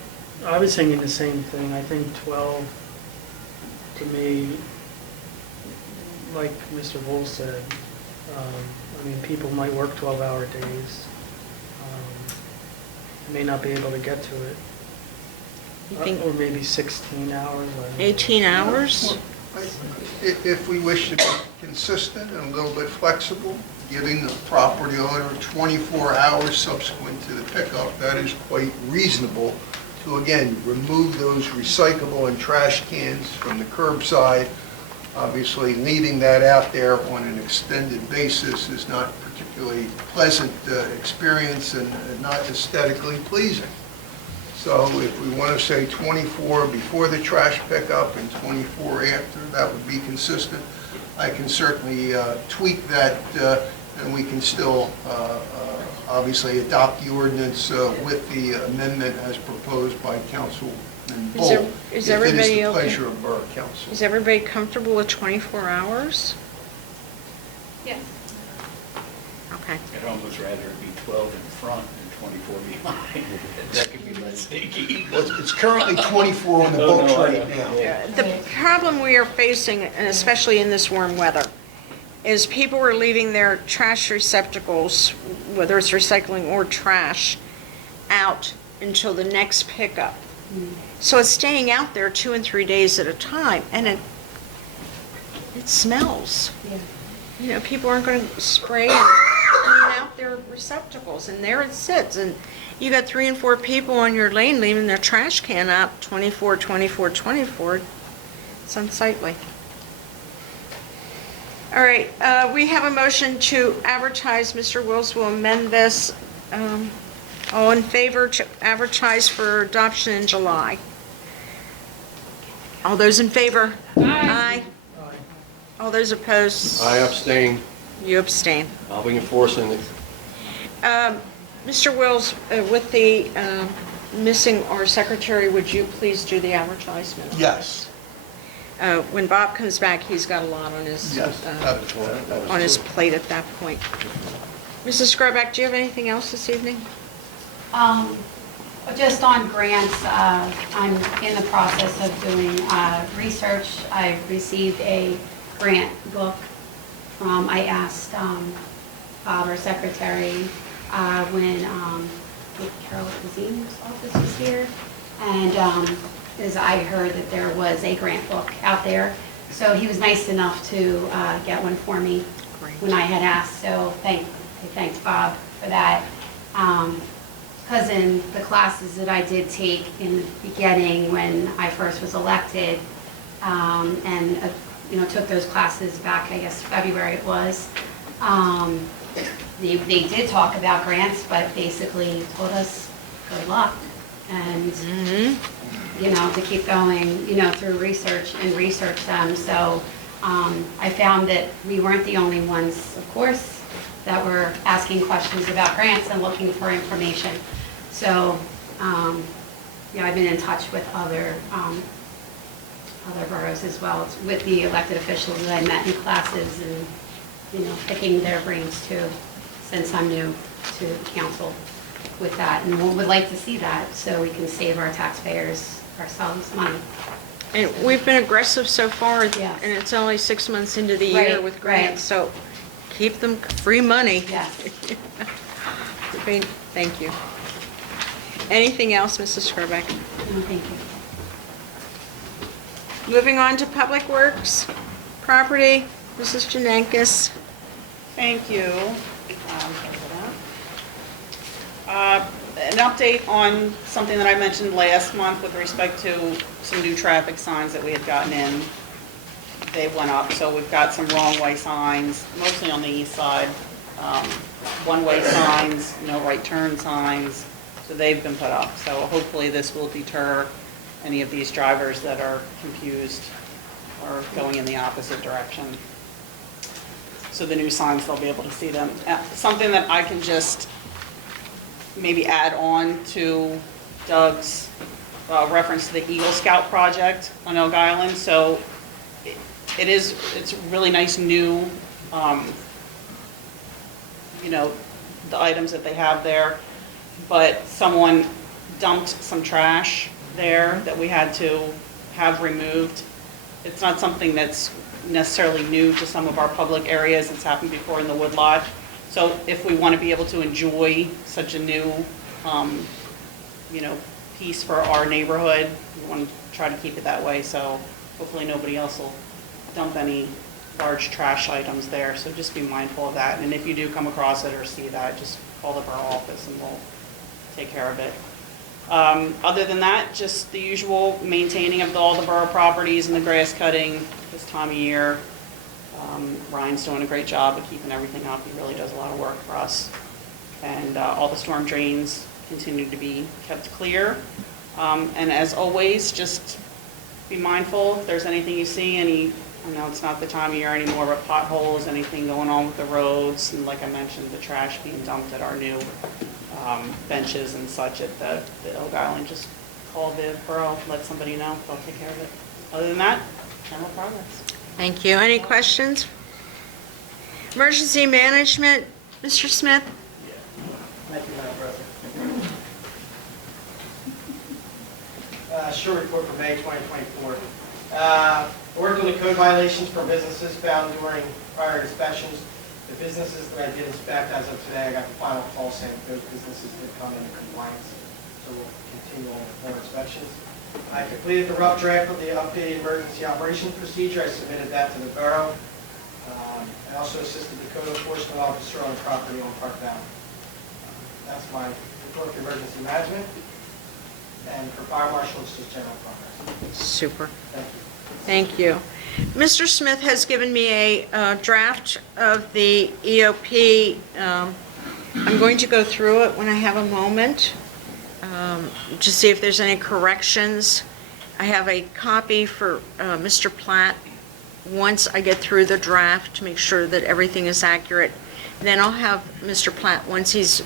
I was thinking the same thing. I think 12, to me, like Mr. Bull said, I mean, people might work 12-hour days. May not be able to get to it. You think Or maybe 16 hours. I don't know. 18 hours? If we wish to be consistent and a little bit flexible, giving the property owner 24 hours subsequent to the pickup, that is quite reasonable to, again, remove those recyclable and trash cans from the curbside. Obviously, leaving that out there on an extended basis is not particularly pleasant experience and not aesthetically pleasing. So if we want to say 24 before the trash pickup and 24 after, that would be consistent. I can certainly tweak that, and we can still obviously adopt the ordinance with the amendment as proposed by Councilman Bull. Is if everybody it is the okay? pleasure of Borough Council. Is everybody comfortable with 24 hours? Yes. Okay. I'd almost rather it be 12 in front and 24 behind. That could be less sticky. Well, it's currently 24 on the Oh, books no, I right know. now. Yeah. The problem we are facing, and especially in this warm weather, is people are leaving their trash receptacles, whether it's recycling or trash, out until the next pickup. So it's staying out there 2 and 3 days at a time, and it smells. Yeah. You know, people aren't going to spray and clean out their receptacles, and there it sits. And you got 3 and 4 people on your lane leaving their trash can out 24, 24, 24. It's unsightly. All right, we have a motion to advertise. Mr. Wills will amend this. All in favor to advertise for adoption in July? All those in favor? Aye. Aye. All those opposed? I abstain. You abstain. I'll be enforcing it. Mr. Wills, with the missing our secretary, would you please do the advertisement? Yes. When Bob comes back, he's got a lot on his, Yes. on his plate at that point. Mrs. Skrobak, do you have anything else this evening? Just on grants, I'm in the process of doing research. I received a grant book I asked Bob, our secretary, when Carol Cuisine's office was here, and as I heard that there was a grant book out there. So he was nice enough to get one for me when I had asked, so I thanked Bob for that. Because in the classes that I did take in the beginning when I first was elected, and took those classes back, I guess February it was, they did talk about grants, but basically told us good luck and to keep going through research and research them. So I found that we weren't the only ones, of course, that were asking questions about grants and looking for information. So, I've been in touch with other boroughs as well, with the elected officials that I met in classes and, picking their brains too, since I'm new to council with that. And we would like to see that so we can save our taxpayers ourselves money. And we've been aggressive so far, Yes. and it's only 6 months into the year Right, with right. grants, so keep them free money. Yes. Great, thank you. Anything else, Mrs. Skrobak? No, thank you. Moving on to Public Works, Property, Mrs. Gianakis. Thank you. An update on something that I mentioned last month with respect to some new traffic signs that we had gotten in. They went up, so we've got some wrong-way signs, mostly on the east side. One-way signs, no right turn signs, so they've been put up. So hopefully this will deter any of these drivers that are confused or going in the opposite direction. So the new signs, they'll be able to see them. Something that I can just maybe add on to Doug's reference to the Eagle Scout project on Oak Island. So it's really nice new, the items that they have there. But someone dumped some trash there that we had to have removed. It's not something that's necessarily new to some of our public areas. It's happened before in the woodlot. So if we want to be able to enjoy such a new, piece for our neighborhood, we want to try to keep it that way. So hopefully nobody else will dump any large trash items there. So just be mindful of that. And if you do come across it or see that, just call the borough office and we'll take care of it. Other than that, just the usual maintaining of all the borough properties and the grass cutting this time of year. Ryan's doing a great job of keeping everything up. He really does a lot of work for us. And all the storm drains continue to be kept clear. And as always, just be mindful if there's anything you see, I know it's not the time of year anymore, but potholes, anything going on with the roads, and like I mentioned, the trash being dumped at our new benches and such at the Oak Island, just call the borough, let somebody know, they'll take care of it. Other than that, general progress. Thank you. Any questions? Emergency management, Mr. Smith? Thank you, Madam President. Short report for May 2024. Worked on the code violations for businesses found during prior inspections. The businesses that I did inspect as of today, I got the final call saying that those businesses did come into compliance. So we'll continue on with more inspections. I completed the rough draft of the updated emergency operations procedure. I submitted that to the borough. I also assisted the code enforcement officer on property on Park Valley. That's my report for emergency management. And for fire marshal, it's just general progress. Super. Thank you. Thank you. Mr. Smith has given me a draft of the EOP. I'm going to go through it when I have a moment to see if there's any corrections. I have a copy for Mr. Platt once I get through the draft to make sure that everything is accurate. Then I'll have Mr. Platt, once he's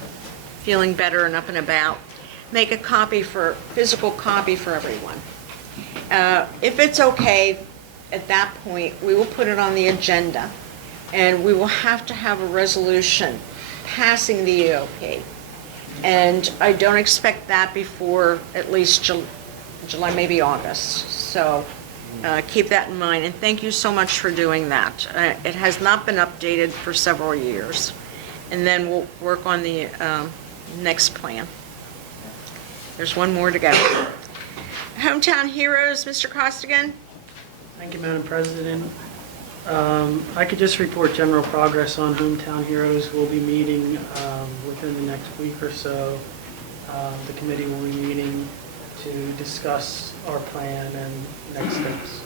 feeling better and up and about, make a physical copy for everyone. If it's okay, at that point, we will put it on the agenda, and we will have to have a resolution passing the EOP. And I don't expect that before at least July, maybe August. So keep that in mind, and thank you so much for doing that. It has not been updated for several years. And then we'll work on the next plan. There's one more to go. Hometown Heroes, Mr. Costigan? Thank you, Madam President. I could just report general progress on Hometown Heroes. We'll be meeting within the next week or so. The committee will be meeting to discuss our plan and next steps.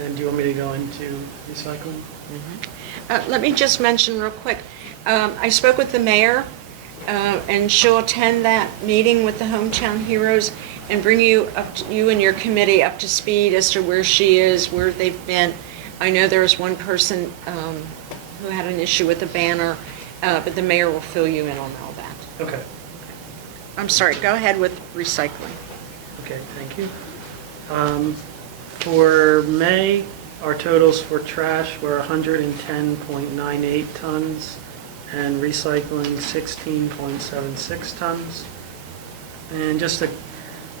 And do you want me to go into recycling? Mm-hmm. Let me just mention real quick. I spoke with the mayor, and she'll attend that meeting with the Hometown Heroes and bring you and your committee up to speed as to where she is, where they've been. I know there was one person who had an issue with the banner, but the mayor will fill you in on all that. Okay. I'm sorry, go ahead with recycling. Okay, thank you. For May, our totals for trash were 110.98 tons and recycling 16.76 tons. And just a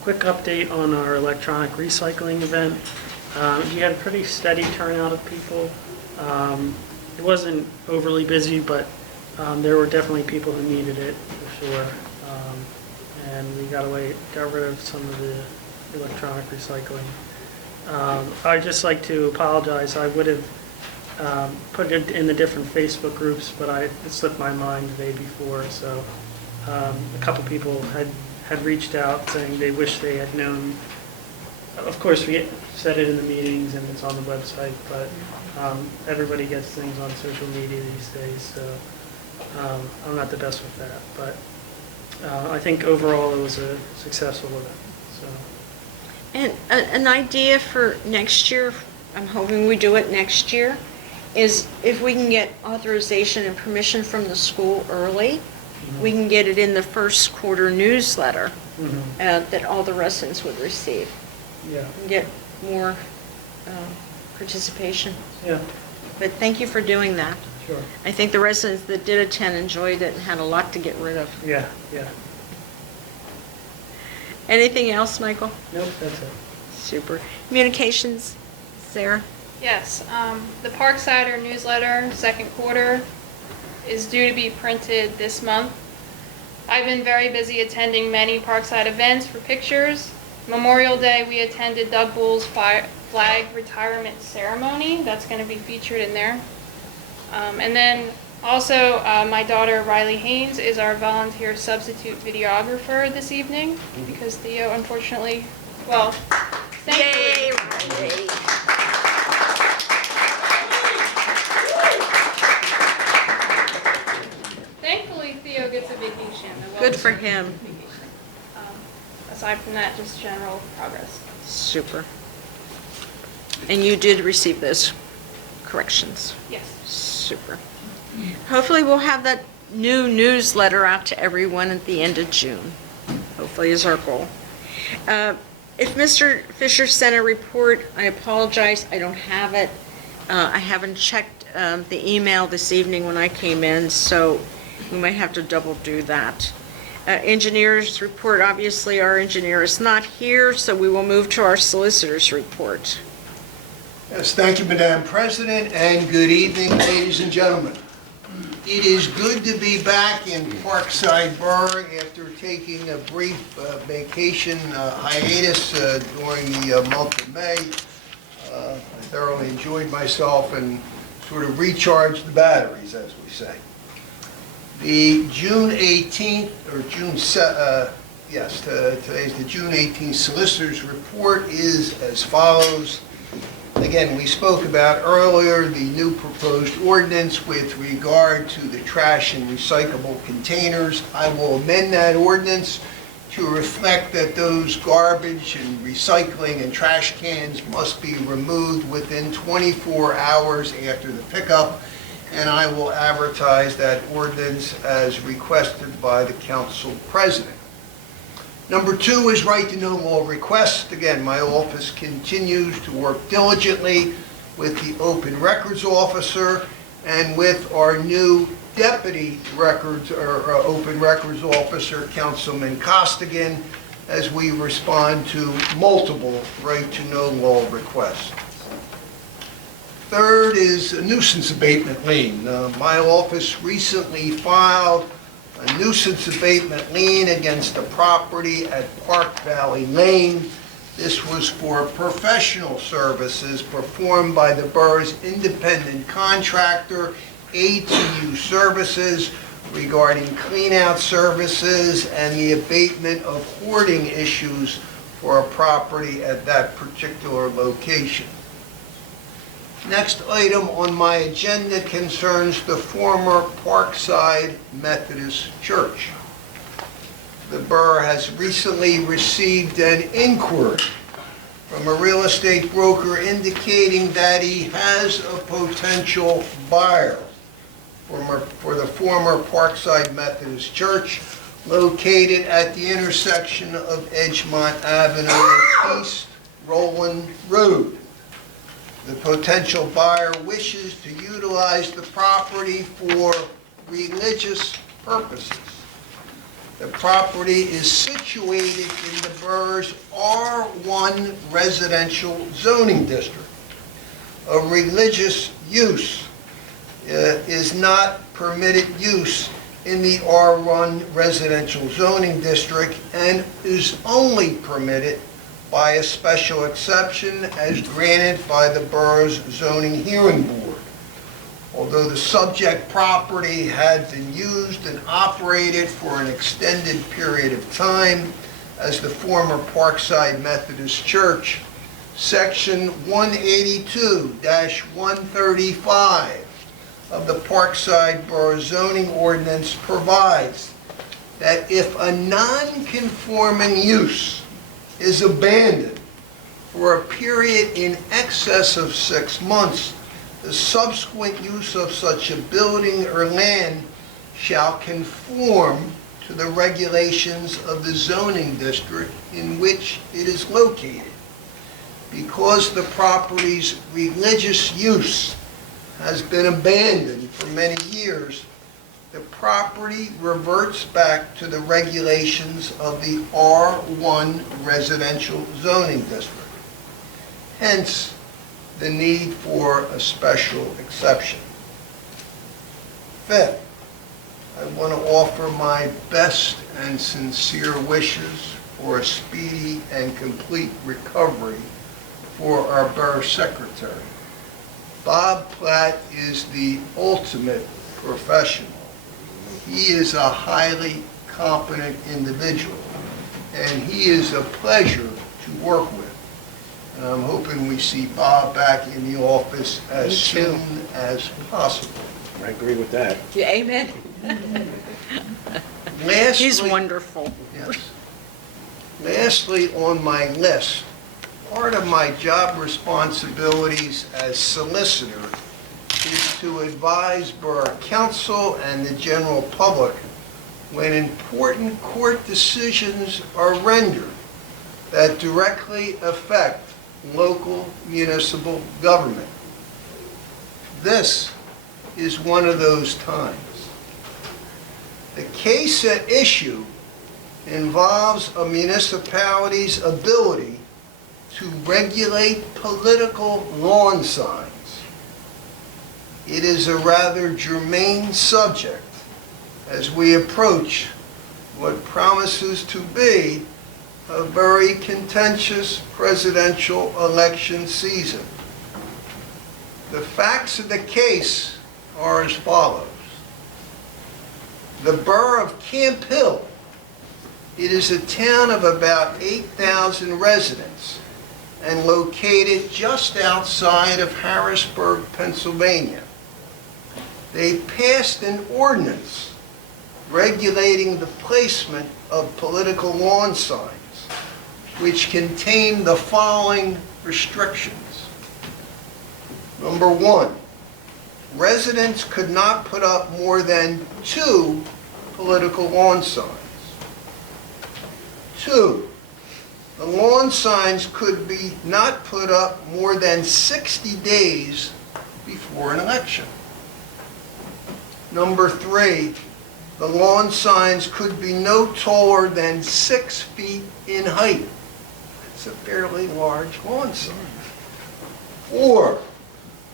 quick update on our electronic recycling event. We had a pretty steady turnout of people. It wasn't overly busy, but there were definitely people who needed it for sure. And we got rid of some of the electronic recycling. I'd just like to apologize. I would have put it in the different Facebook groups, but it slipped my mind the day before. So A couple people had reached out saying they wish they had known. Of course, we said it in the meetings and it's on the website, but everybody gets things on social media these days, so I'm not the best with that. But I think overall it was a successful event. So. And an idea for next year, I'm hoping we do it next year, is if we can get authorization and permission from the school early, we can get it in the first quarter newsletter that all the residents would receive. Yeah. And get more participation. Yeah. But thank you for doing that. Sure. I think the residents that did attend enjoyed it and had a lot to get rid of. Yeah. Yeah. Anything else, Michael? Nope, that's it. Super. Communications, Sarah? Yes, the Parksider newsletter, second quarter, is due to be printed this month. I've been very busy attending many Parkside events for pictures. Memorial Day, we attended Doug Bull's flag retirement ceremony. That's going to be featured in there. And then also, my daughter Riley Haynes is our volunteer substitute videographer this evening because Theo, unfortunately, well, thankfully. Yay, Riley. Thankfully, Theo gets a vacation. Good for him. Aside from that, just general progress. Super. And you did receive those corrections? Yes. Super. Hopefully we'll have that new newsletter out to everyone at the end of June. Hopefully is our goal. If Mr. Fisher sent a report, I apologize, I don't have it. I haven't checked the email this evening when I came in, so we might have to double do that. Engineers report, obviously our engineer is not here, so we will move to our solicitor's report. Yes, thank you, Madam President, and good evening, ladies and gentlemen. It is good to be back in Parkside Borough after taking a brief vacation hiatus during the month of May. I thoroughly enjoyed myself and sort of recharged the batteries, as we say. The June 18th, or today's the June 18th Solicitor's Report is as follows. Again, we spoke about earlier the new proposed ordinance with regard to the trash and recyclable containers. I will amend that ordinance to reflect that those garbage and recycling and trash cans must be removed within 24 hours after the pickup, and I will advertise that ordinance as requested by the Council President. Number 2 is right to know law requests. Again, my office continues to work diligently with the Open Records Officer and with our new Deputy Records or Open Records Officer, Councilman Costigan, as we respond to multiple right to know law requests. Third is a nuisance abatement lien. My office recently filed a nuisance abatement lien against the property at Park Valley Lane. This was for professional services performed by the borough's independent contractor, A2U Services, regarding cleanout services and the abatement of hoarding issues for a property at that particular location. Next item on my agenda concerns the former Parkside Methodist Church. The borough has recently received an inquiry from a real estate broker indicating that he has a potential buyer for the former Parkside Methodist Church located at the intersection of Edgemont Avenue and East Roland Road. The potential buyer wishes to utilize the property for religious purposes. The property is situated in the borough's R1 residential zoning district. A religious use is not permitted use in the R1 residential zoning district and is only permitted by a special exception as granted by the borough's zoning hearing board. Although the subject property had been used and operated for an extended period of time as the former Parkside Methodist Church, Section 182-135 of the Parkside Borough Zoning Ordinance provides that if a non-conforming use is abandoned for a period in excess of 6 months, the subsequent use of such a building or land shall conform to the regulations of the zoning district in which it is located. Because the property's religious use has been abandoned for many years, the property reverts back to the regulations of the R1 residential zoning district. Hence, the need for a special exception. Fifth, I want to offer my best and sincere wishes for a speedy and complete recovery for our Borough Secretary. Bob Platt is the ultimate professional. He is a highly competent individual, and he is a pleasure to work with. And I'm hoping we see Bob back in the office as soon as possible. I agree with that. Yeah, amen. Lastly, He's wonderful. yes. Lastly on my list, part of my job responsibilities as solicitor is to advise Borough Council and the general public when important court decisions are rendered that directly affect local municipal government. This is one of those times. The case at issue involves a municipality's ability to regulate political lawn signs. It is a rather germane subject as we approach what promises to be a very contentious presidential election season. The facts of the case are as follows. The Borough of Camp Hill, it is a town of about 8,000 residents and located just outside of Harrisburg, Pennsylvania. They passed an ordinance regulating the placement of political lawn signs, which contain the following restrictions. Number one, residents could not put up more than 2 political lawn signs. 2, the lawn signs could be not put up more than 60 days before an election. Number 3, the lawn signs could be no taller than 6 feet in height. It's a fairly large lawn sign. 4,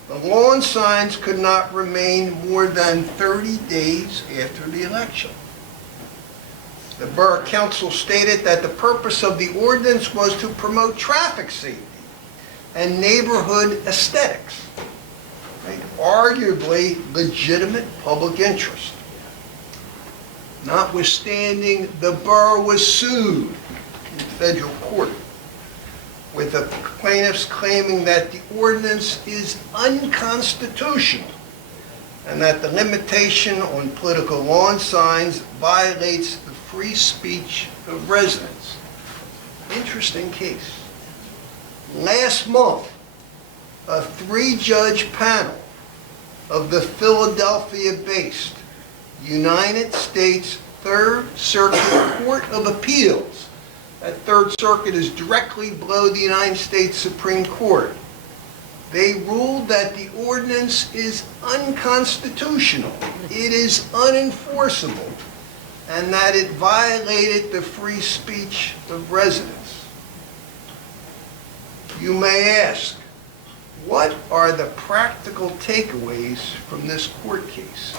the lawn signs could not remain more than 30 days after the election. The Borough Council stated that the purpose of the ordinance was to promote traffic safety and neighborhood aesthetics, right? Arguably legitimate public interest. Notwithstanding, the borough was sued in federal court, with the plaintiffs claiming that the ordinance is unconstitutional and that the limitation on political lawn signs violates the free speech of residents. Interesting case. Last month, a 3-judge panel of the Philadelphia-based United States Third Circuit Court of Appeals, that Third Circuit is directly below the United States Supreme Court. They ruled that the ordinance is unconstitutional, it is unenforceable, and that it violated the free speech of residents. You may ask, what are the practical takeaways from this court case?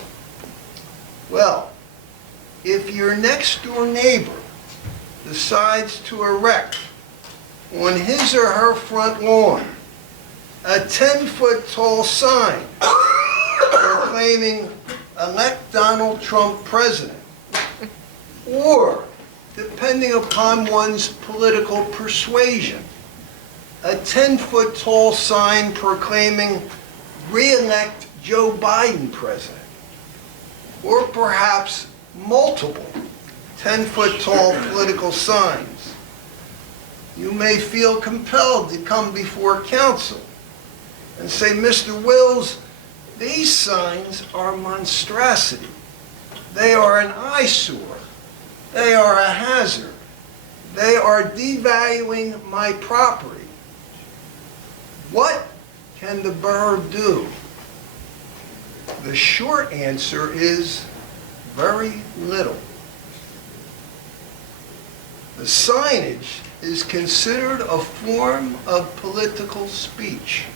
Well, if your next door neighbor decides to erect on his or her front lawn a 10-foot tall sign that proclaiming elect Donald Trump president, or, depending upon one's political persuasion, a 10-foot tall sign proclaiming re-elect Joe Biden president, or perhaps multiple 10-foot tall political signs. You may feel compelled to come before council and say, Mr. Wills, these signs are monstrosity. They are an eyesore. They are a hazard. They are devaluing my property. What can the borough do? The short answer is very little. The signage is considered a form of political speech.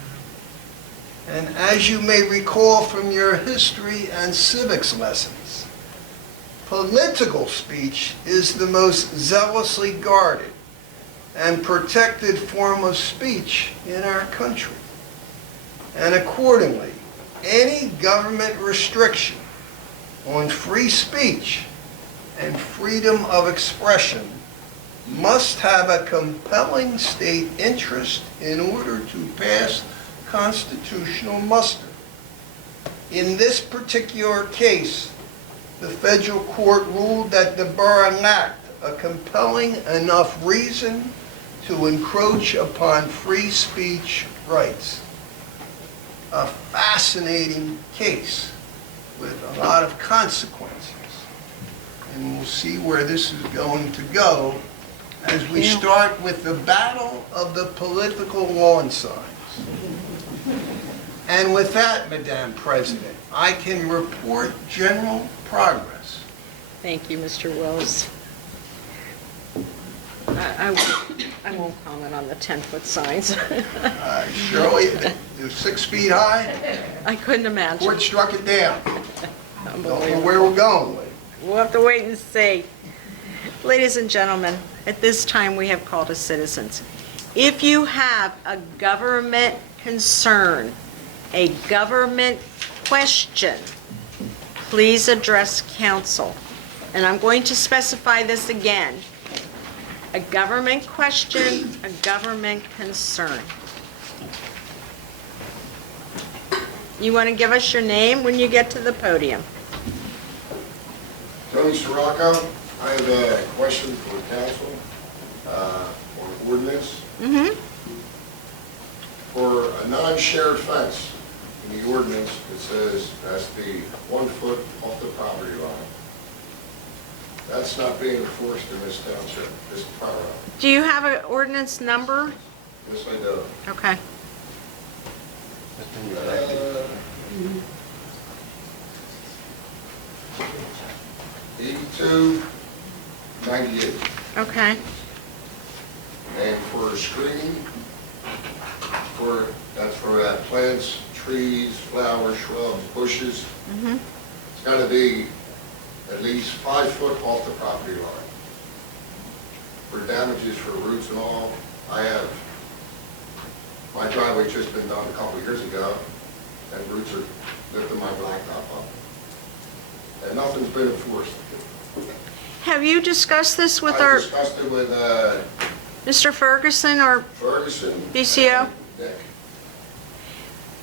And as you may recall from your history and civics lessons, political speech is the most zealously guarded and protected form of speech in our country. And accordingly, any government restriction on free speech and freedom of expression must have a compelling state interest in order to pass constitutional muster. In this particular case, the federal court ruled that the borough lacked a compelling enough reason to encroach upon free speech rights. A fascinating case with a lot of consequences. And we'll see where this is going to go as we start with the battle of the political lawn signs. And with that, Madam President, I can report general progress. Thank you, Mr. Wills. I won't comment on the 10-foot signs. Shirley, they're 6 feet high. I couldn't imagine. Court struck it down. Don't know where we're going with it. We'll have to wait and see. Ladies and gentlemen, at this time we have called as citizens. If you have a government concern, a government question, please address council. And I'm going to specify this again. A government question, a government concern. You want to give us your name when you get to the podium? Tony Sirocco, I have a question for the council on ordinance. For a non-shared fence in the ordinance, it says that's the 1 foot off the property line. That's not being enforced in this township, this borough. Do you have an ordinance number? Yes, I do. Okay. 8298. Okay. And for screening, that's for plants, trees, flowers, shrubs, bushes. It's got to be at least 5 foot off the property line. For damages for roots and all, my driveway just been done a couple of years ago, and roots are lifting my blacktop up. And nothing's been enforced. Have you discussed this with I discussed it with Mr. Ferguson or Ferguson. BCO? Nick.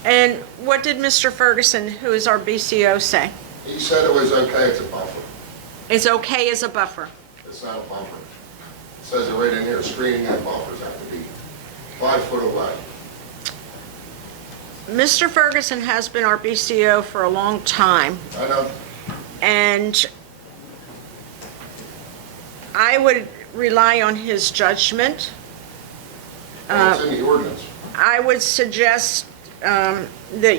And what did Mr. Ferguson, who is our BCO, say? He said it was okay, it's a buffer. It's okay as a buffer. It's not a buffer. It says it right in here, screening and buffers have to be 5 foot away. Mr. Ferguson has been our BCO for a long time, I know. and I would rely on his judgment. It's in the ordinance. I would suggest that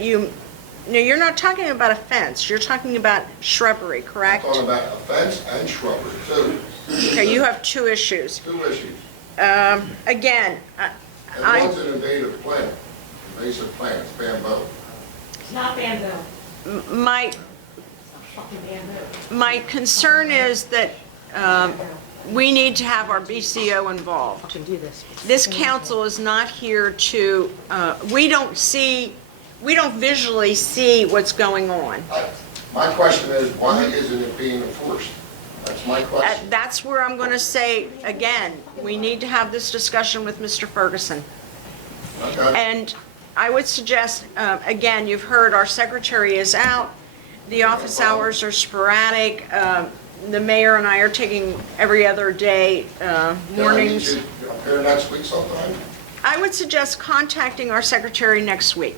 you're not talking about a fence, you're talking about shrubbery, correct? I'm talking about a fence and shrubbery, too. Okay, you have 2 issues. 2 issues. Again, And one's an invasive plant, it's bamboo. It's not bamboo. my concern is that we need to have our BCO involved. This council is not here to, we don't see we don't visually see what's going on. My question is, why isn't it being enforced? That's my question. That's where I'm going to say, again, we need to have this discussion with Mr. Ferguson. Okay. And I would suggest, again, you've heard our secretary is out, the office hours are sporadic, the mayor and I are taking every other day mornings. Can I need you up here next week sometime? I would suggest contacting our secretary next week,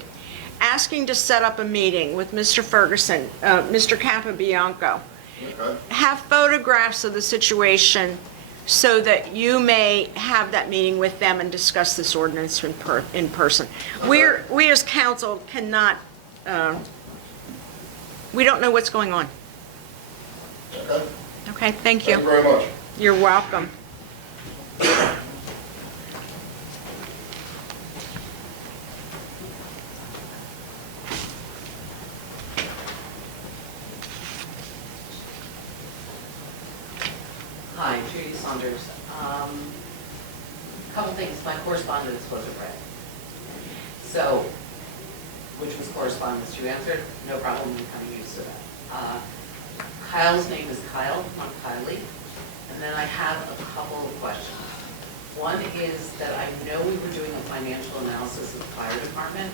asking to set up a meeting with Mr. Ferguson, Mr. Capobianco. Okay. Have photographs of the situation so that you may have that meeting with them and discuss this ordinance in person. We as council cannot, we don't know what's going on. Okay. Okay, thank you. Thank you very much. You're welcome. Hi, Judy Saunders. Couple things, my correspondence wasn't read. So, which was correspondence you answered, no problem, I'm kind of used to that. Kyle's name is Kyle, not Kylie. And then I have a couple of questions. One is that I know we were doing a financial analysis of the fire department.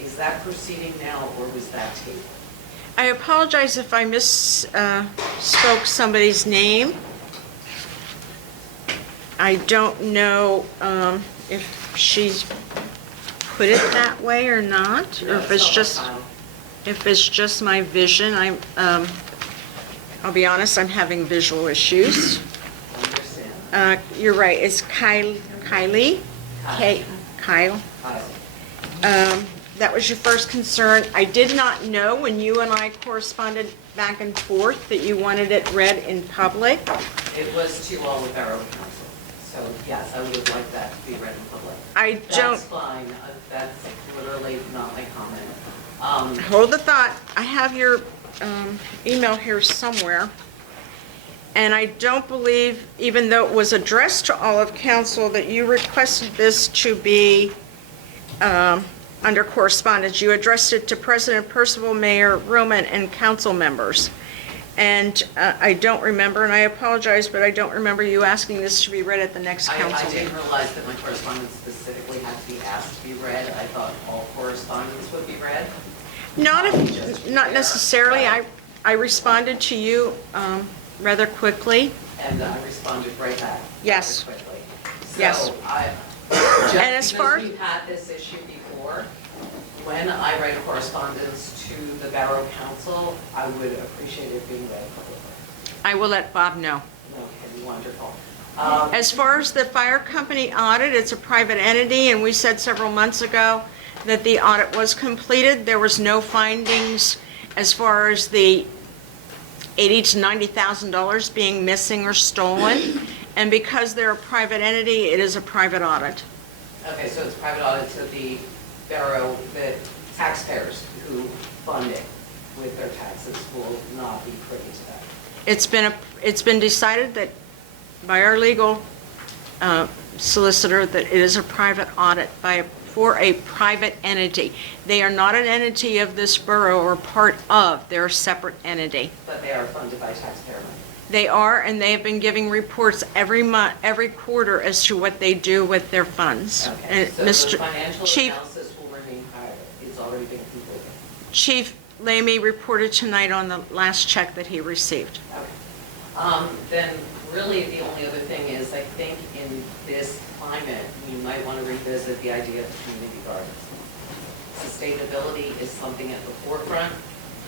Is that proceeding now, or was that tabled? I apologize if I misspoke somebody's name. I don't know if she's put it that way or not, or if it's just my vision. I'll be honest, I'm having visual issues. You're right, it's Kylie? Kyle? That was your first concern. I did not know when you and I corresponded back and forth that you wanted it read in public. It was to all the Borough Council. So yes, I would have liked that to be read in public. That's fine. That's literally not my comment. Hold the thought. I have your email here somewhere. And I don't believe, even though it was addressed to all of council, that you requested this to be under correspondence. You addressed it to President Purcival, Mayor Roman, and council members. And I don't remember, and I apologize, but I don't remember you asking this to be read at the next council I meeting. didn't realize that my correspondence specifically had to be asked to be read. I thought all correspondence would be read. Not necessarily. I responded to you rather quickly. And I responded right back. Yes. Rather quickly. Yes. So And as far because we've had this issue before, when I write correspondence to the Borough Council, I would appreciate it being read publicly. I will let Bob know. Okay, wonderful. As far as the fire company audit, it's a private entity, and we said several months ago that the audit was completed. There was no findings as far as the $80,000 to $90,000 being missing or stolen. And because they're a private entity, it is a private audit. Okay, so it's private audit, so the borough, the taxpayers who fund it with their taxes will not be privy to that. It's been decided that by our legal solicitor that it is a private audit for a private entity. They are not an entity of this borough or part of, they're a separate entity. But they are funded by taxpayer money. They are, and they have been giving reports every month, every quarter as to what they do with their funds. Okay, And so the financial analysis will remain higher. It's already been completed. Chief Lamy reported tonight on the last check that he received. Okay. Then really the only other thing is, I think in this climate, we might want to revisit the idea of community gardens. Sustainability is something at the forefront.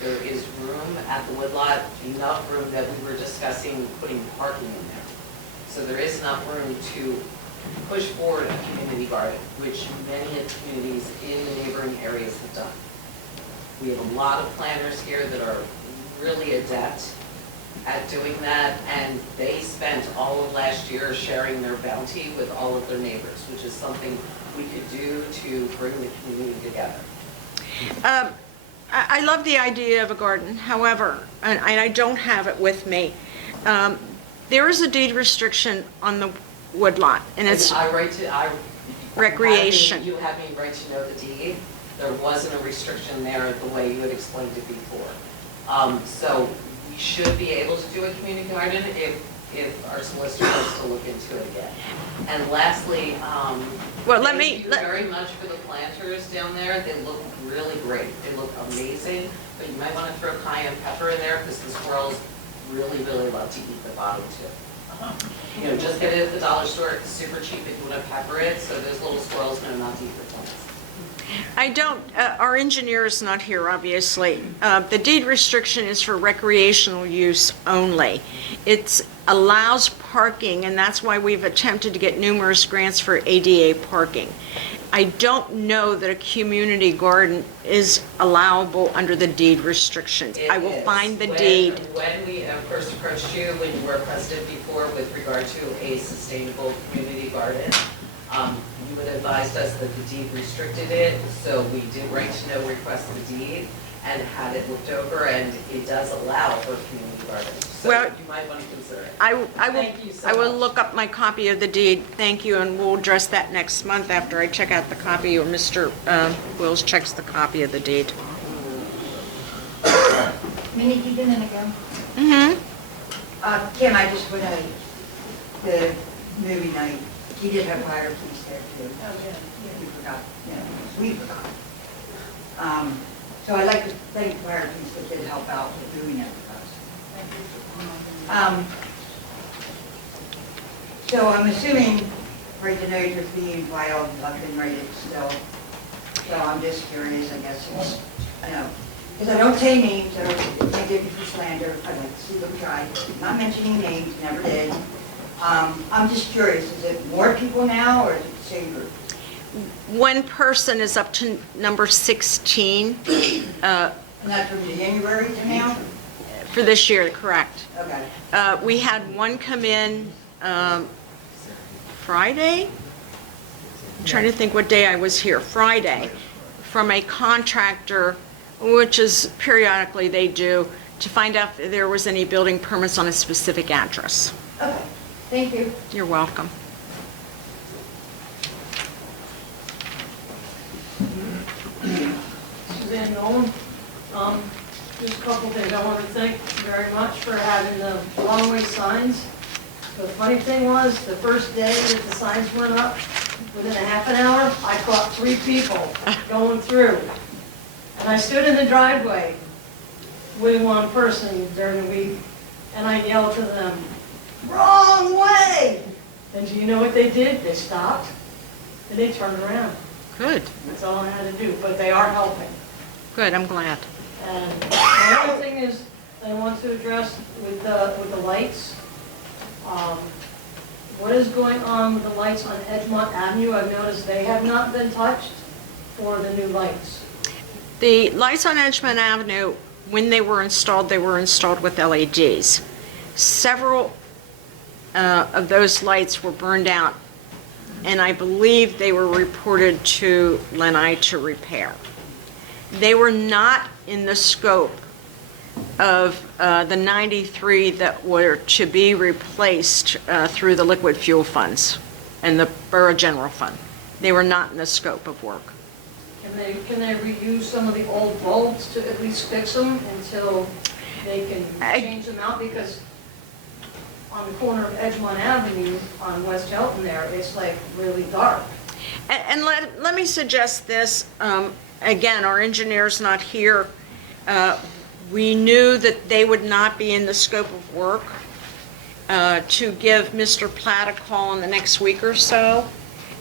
There is room at the woodlot, enough room that we were discussing putting parking in there. So there is enough room to push forward a community garden, which many of the communities in the neighboring areas have done. We have a lot of planners here that are really adept at doing that, and they spent all of last year sharing their bounty with all of their neighbors, which is something we could do to bring the community together. I love the idea of a garden, however, and I don't have it with me, there is a deed restriction on the woodlot, and it's recreation. You have me right to know the deed. There wasn't a restriction there the way you had explained it before. So we should be able to do a community garden if our solicitor wants to look into it again. And lastly, Well, thank you very much for the planters down there. They look really great. They look amazing, but you might want to throw cayenne pepper in there because the squirrels really, really love to eat the bottom too. You know, just get it at the dollar store. It's super cheap if you want to pepper it, so those little squirrels know not to eat the plants. I don't, our engineer is not here, obviously. The deed restriction is for recreational use only. It allows parking, and that's why we've attempted to get numerous grants for ADA parking. I don't know that a community garden is allowable under the deed restrictions. I will find the deed. When we first approached you, when you were president before, with regard to a sustainable community garden, you had advised us that the deed restricted it, so we did write to no request the deed and had it looked over, and it does allow for community gardens. So Well, you might want to consider it. I you so will much. look up my copy of the deed, thank you, and we'll address that next month after I check out the copy, or Mr. Wills checks the copy of the deed. Minnie Keegan again. Mm-hmm. Kim, I just want to, the movie night, he did have fireplace there too. Oh, yeah. We forgot, we forgot. So I'd like to thank Fire Police that did help out with doing it with us. So I'm assuming, right, the notes are being filed, I've been rated still. So I'm just curious, I guess, since, because I don't say names, I don't give you for slander, I'd like to see them try. Not mentioning names, never did. I'm just curious, is it more people now, or is it the same group? One person is up to number 16 And that's from January to now? for this year, correct. Okay. We had one come in Friday? I'm trying to think what day I was here, Friday, from a contractor, which is periodically they do, to find out if there was any building permits on a specific address. Okay, thank you. You're welcome. Suzanne Nolan. Just a couple things. I want to thank you very much for having the long-way signs. The funny thing was, the first day that the signs went up, within a half an hour, I caught 3 people going through. And I stood in the driveway with one person during the week, and I yelled to them, "Wrong way!" And do you know what they did? They stopped, and they turned around. Good, That's all I had to do, but they are helping. good, I'm glad. And the other thing is, I want to address with the lights. What is going on with the lights on Edgemont Avenue? I've noticed they have not been touched for the new lights. The lights on Edgemont Avenue, when they were installed with LEDs. Several of those lights were burned out, and I believe they were reported to Lenai to repair. They were not in the scope of the 93 that were to be replaced through the liquid fuel funds and the Borough General Fund. They were not in the scope of work. Can they reuse some of the old bulbs to at least fix them until they can change them out? Because on the corner of Edgemont Avenue on West Helton there, it's like really dark. And let me suggest this, again, our engineer's not here. We knew that they would not be in the scope of work to give Mr. Platt a call in the next week or so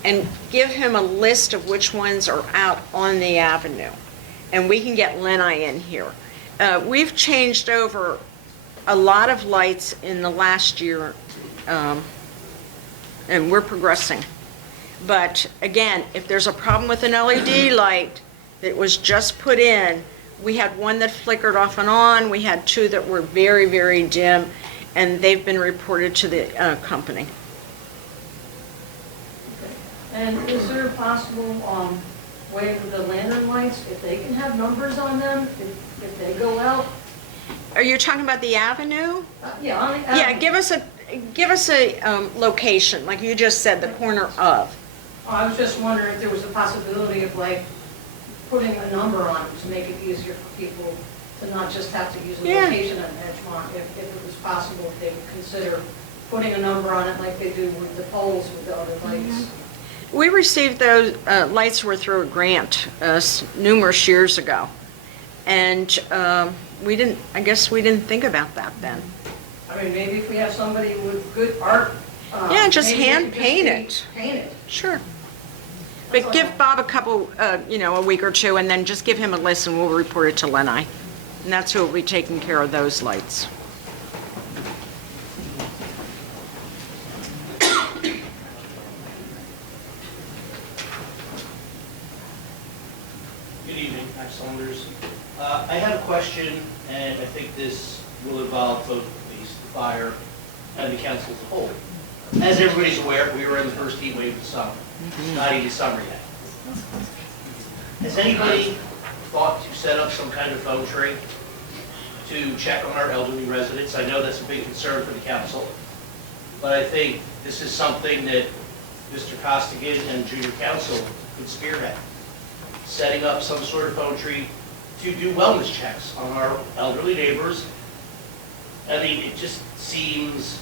and give him a list of which ones are out on the avenue. And we can get Lenai in here. We've changed over a lot of lights in the last year, and we're progressing. But again, if there's a problem with an LED light that was just put in, we had one that flickered off and on, we had 2 that were very, very dim, and they've been reported to the company. And is there a possible way with the lantern lights, if they can have numbers on them, if they go out? Are you talking about the avenue? Yeah, on the Yeah, avenue. give us a location, like you just said, the corner of. I was just wondering if there was a possibility of like putting a number on it to make it easier for people to not just have to use a Yeah. location in Edgemont, if it was possible, if they would consider putting a number on it like they do with the poles with the other lights. We received those, lights were through a grant numerous years ago. And we didn't, I guess we didn't think about that then. I mean, maybe if we have somebody with good art. Yeah, just maybe hand it could paint be it. Painted. Sure. But give Bob a couple, a week or two, and then just give him a list, and we'll report it to Lenai. And that's who will be taking care of those lights. Good evening, Max Saunders. I have a question, and I think this will involve both the police, the fire, and the council as a whole. As everybody's aware, we were in the first heat wave of the summer. It's not even summer yet. Has anybody thought to set up some kind of phone tree to check on our elderly residents? I know that's a big concern for the council, but I think this is something that Mr. Costigan and junior council could spearhead. Setting up some sort of phone tree to do wellness checks on our elderly neighbors. I mean, it just seems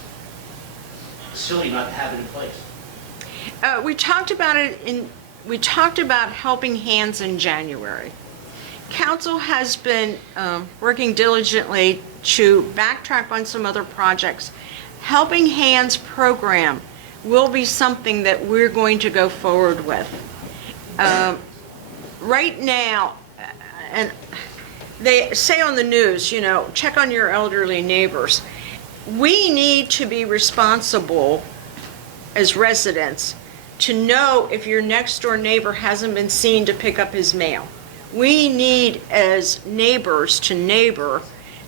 silly not to have it in place. We talked about we talked about Helping Hands in January. Council has been working diligently to backtrack on some other projects. Helping Hands program will be something that we're going to go forward with. Right now, and they say on the news, check on your elderly neighbors. We need to be responsible as residents to know if your next door neighbor hasn't been seen to pick up his mail. We need, as neighbors to neighbor,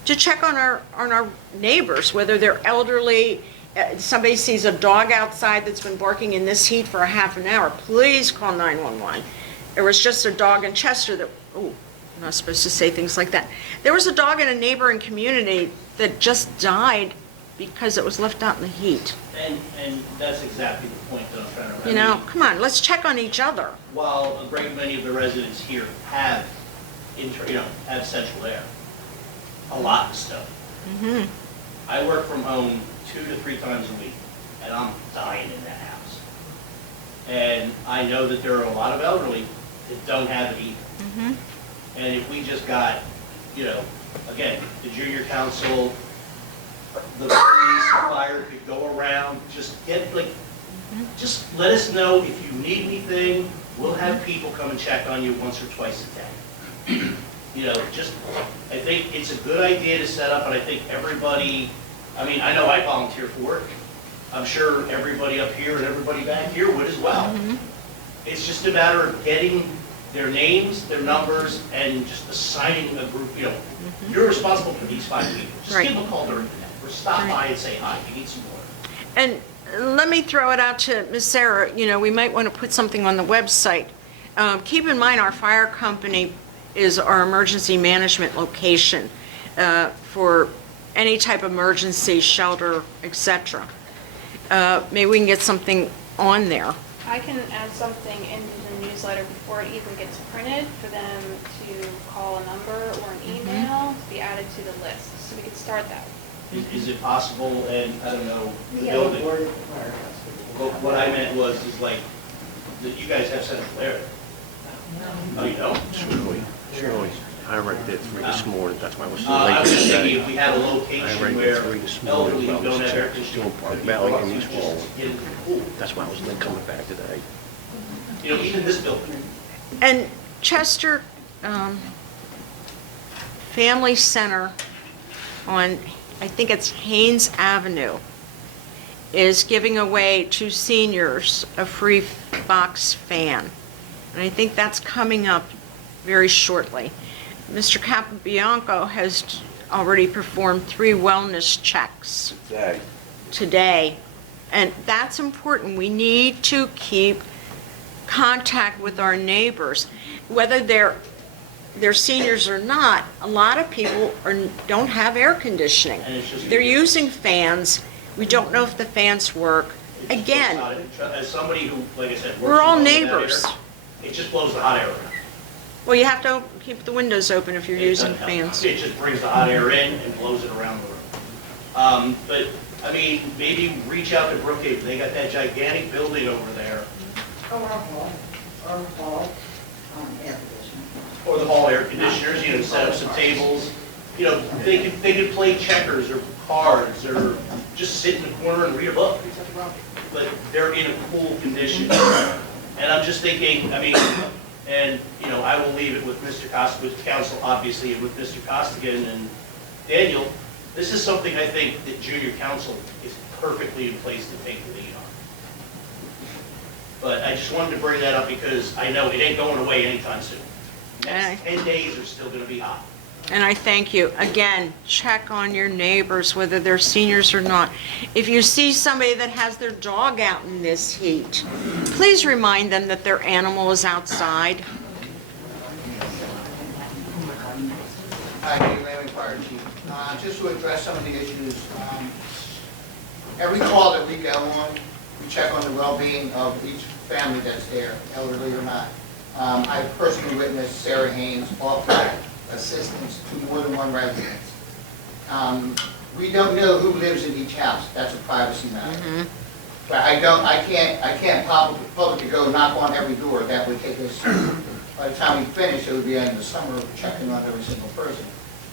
to check on our neighbors, whether they're elderly. Somebody sees a dog outside that's been barking in this heat for a half an hour, please call 911. There was just a dog in Chester that, oh, I'm not supposed to say things like that. There was a dog in a neighboring community that just died because it was left out in the heat. And that's exactly the point that I'm trying to make. Come on, let's check on each other. While a great many of the residents here have, have central air, a lot of stuff. Mm-hmm. I work from home 2 to 3 times a week, and I'm dying in that house. And I know that there are a lot of elderly that don't have it either. Mm-hmm. And if we just got, again, the junior council, the police, the fire could go around, just get, just let us know if you need anything. We'll have people come and check on you once or twice a day. I think it's a good idea to set up, and I think everybody, I know I volunteer for it. I'm sure everybody up here and everybody back here would as well. Mm-hmm. It's just a matter of getting their names, their numbers, and just assigning a group, you're responsible for these 5 people. Just Right. give them a call during the day, or stop by and say hi, you need some water. And let me throw it out to Ms. Sarah, we might want to put something on the website. Keep in mind, our fire company is our emergency management location for any type of emergency, shelter, etc. Maybe we can get something on there. I can add something into the newsletter before it even gets printed for them to call a number or an email to be added to the list. So we could start that. Is it possible, and I don't know, the building, but what I meant was, that you guys have central air. Oh, you don't? Shirly. I read it 3 this morning, that's why I was so I late was just today. thinking if we had a I location read where it 3 this morning, elderly who about don't this have air check, just conditioning doing Park are Valley people and up East to just Wallen. get into the pool. That's why I was late coming back today. Even this building. And Chester Family Center on, I think it's Haynes Avenue, is giving away to seniors a free box fan. And I think that's coming up very shortly. Mr. Capobianco has already performed 3 wellness checks today. And that's important. We need to keep contact with our neighbors. Whether they're seniors or not, a lot of people don't have air conditioning. They're using fans. We don't know if the fans work. Again, As somebody who, like I said, works we're all from home in that neighbors. area, it just blows the hot air around. Well, you have to keep the windows open if you're using fans. It just brings the hot air in and blows it around the room. But, I mean, maybe reach out to Brookhaven, they got that gigantic building over there, or the hall air conditioners, you know, set up some tables. You know, they could play checkers or cards, or just sit in the corner and read a book. But they're in a cool condition. And I'm just thinking, I mean, and, you know, I will leave it with Mr. Costigan, with council, obviously, and with Mr. Costigan and Daniel. This is something I think that junior council is perfectly in place to take the lead on. But I just wanted to bring that up because I know it ain't going away anytime soon. Next 10 days are still gonna be hot. And I thank you. Again, check on your neighbors, whether they're seniors or not. If you see somebody that has their dog out in this heat, please remind them that their animal is outside. Hi, Dave Lamy, Fire Chief. Just to address some of the issues, every call that we go on, we check on the well-being of each family that's there, elderly or not. I've personally witnessed Sarah Haynes offer assistance to more than one resident. We don't know who lives in each house. That's a privacy matter. But I can't publicly go knock on every door. That would take us, by the time we finish, it would be in the summer of checking on every single person.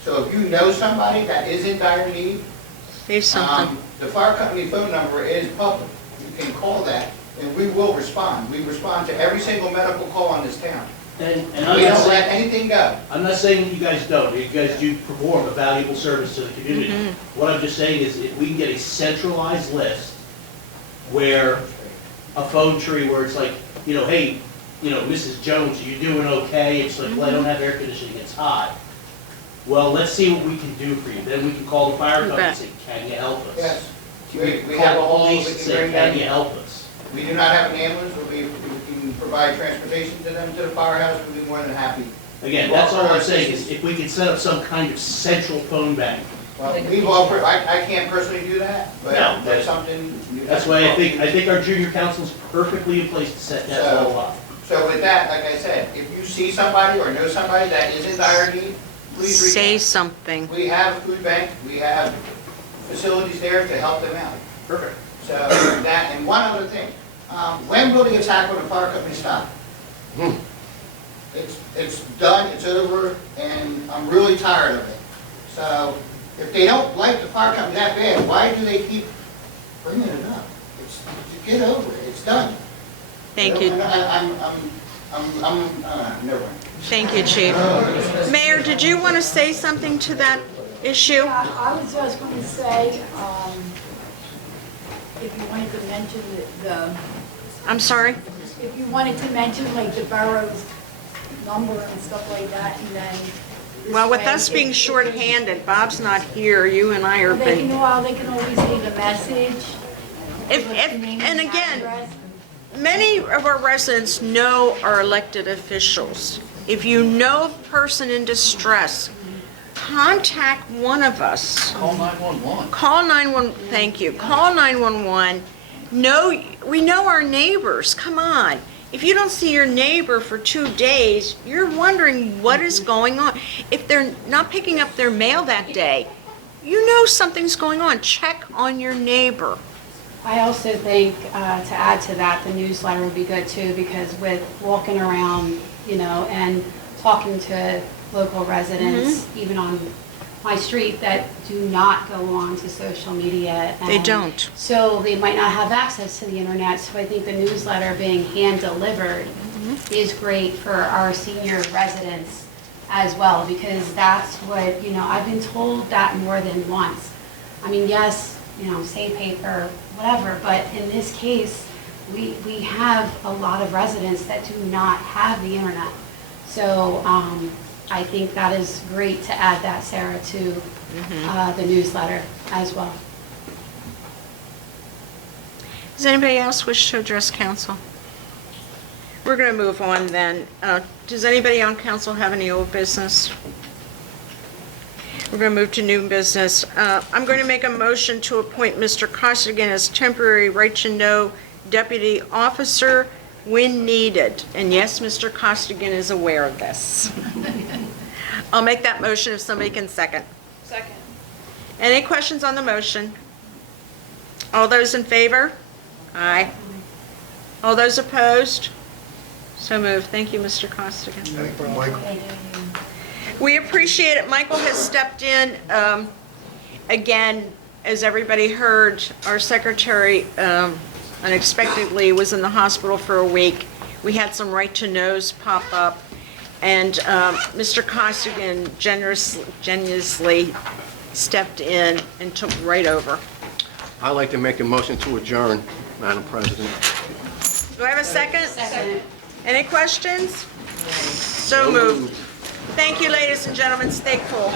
So if you know somebody that is in dire need, the fire company phone number is public. You can call that, and we will respond. We respond to every single medical call in this town. And we don't let anything go. I'm not saying that you guys don't. You guys do perform a valuable service to the community. What I'm just saying is if we can get a centralized list where a phone tree where it's like, you know, hey, you know, Mrs. Jones, are you doing okay? It's like, well, I don't have air conditioning, it's hot. Well, let's see what we can do for you. Then we can call the fire company and say, can you help us? Yes. We Call have a the whole, police and say, can you help us? We do not have an ambulance, but we can provide transportation to them to the firehouse. We'd be more than happy. Again, that's all I'm saying is if we can set up some kind of central phone bank. Well, we've offered, I can't personally do that, but No, that's something. That's why I think our junior council's perfectly in place to set that all up. So with that, like I said, if you see somebody or know somebody that is in dire need, please reach out. Say something. We have a food bank, we have facilities there to help them out. Perfect. So that, and one other thing, when will the attack on the fire company stop? It's done, it's over, and I'm really tired of it. So if they don't like the fire company that bad, why do they keep bringing it up? Get over it, it's done. Thank you. Never mind. Thank you, Chief. Mayor, did you want to say something to that issue? Yeah, I was just going to say, if you wanted to mention the... I'm sorry? If you wanted to mention like the borough's number and stuff like that, and then... Well, with us being shorthanded, Bob's not here, you and I are They been... can always leave a message. And again, many of our residents know our elected officials. If you know a person in distress, contact one of us. Call 911. Call 911, thank you. Call 911. We know our neighbors, come on. If you don't see your neighbor for 2 days, you're wondering what is going on. If they're not picking up their mail that day, you know something's going on. Check on your neighbor. I also think, to add to that, the newsletter would be good too, because with walking around, you know, and talking to local residents, even on my street, that do not go on to social media. They and don't. So they might not have access to the internet, so I think the newsletter being hand-delivered is great for our senior residents as well, because that's what, you know, I've been told that more than once. I mean, yes, you know, save paper, whatever, but in this case, we have a lot of residents that do not have the internet. So I think that is great to add that, Sarah, to the newsletter as well. Does anybody else wish to address council? We're going to move on then. Does anybody on council have any old business? We're going to move to new business. I'm going to make a motion to appoint Mr. Costigan as temporary right-to-know deputy officer when needed. And yes, Mr. Costigan is aware of this. I'll make that motion if somebody can second. Second. Any questions on the motion? All those in favor? Aye. All those opposed? So moved. Thank you, Mr. Costigan. Thank you, Michael. We appreciate it. Michael has stepped in. Again, as everybody heard, our secretary unexpectedly was in the hospital for a week. We had some right-to-knows pop up, and Mr. Costigan generously stepped in and took right over. I'd like to make a motion to adjourn, Madam President. Do I have a second? Second. Any questions? So moved. Thank you, ladies and gentlemen. Stay cool.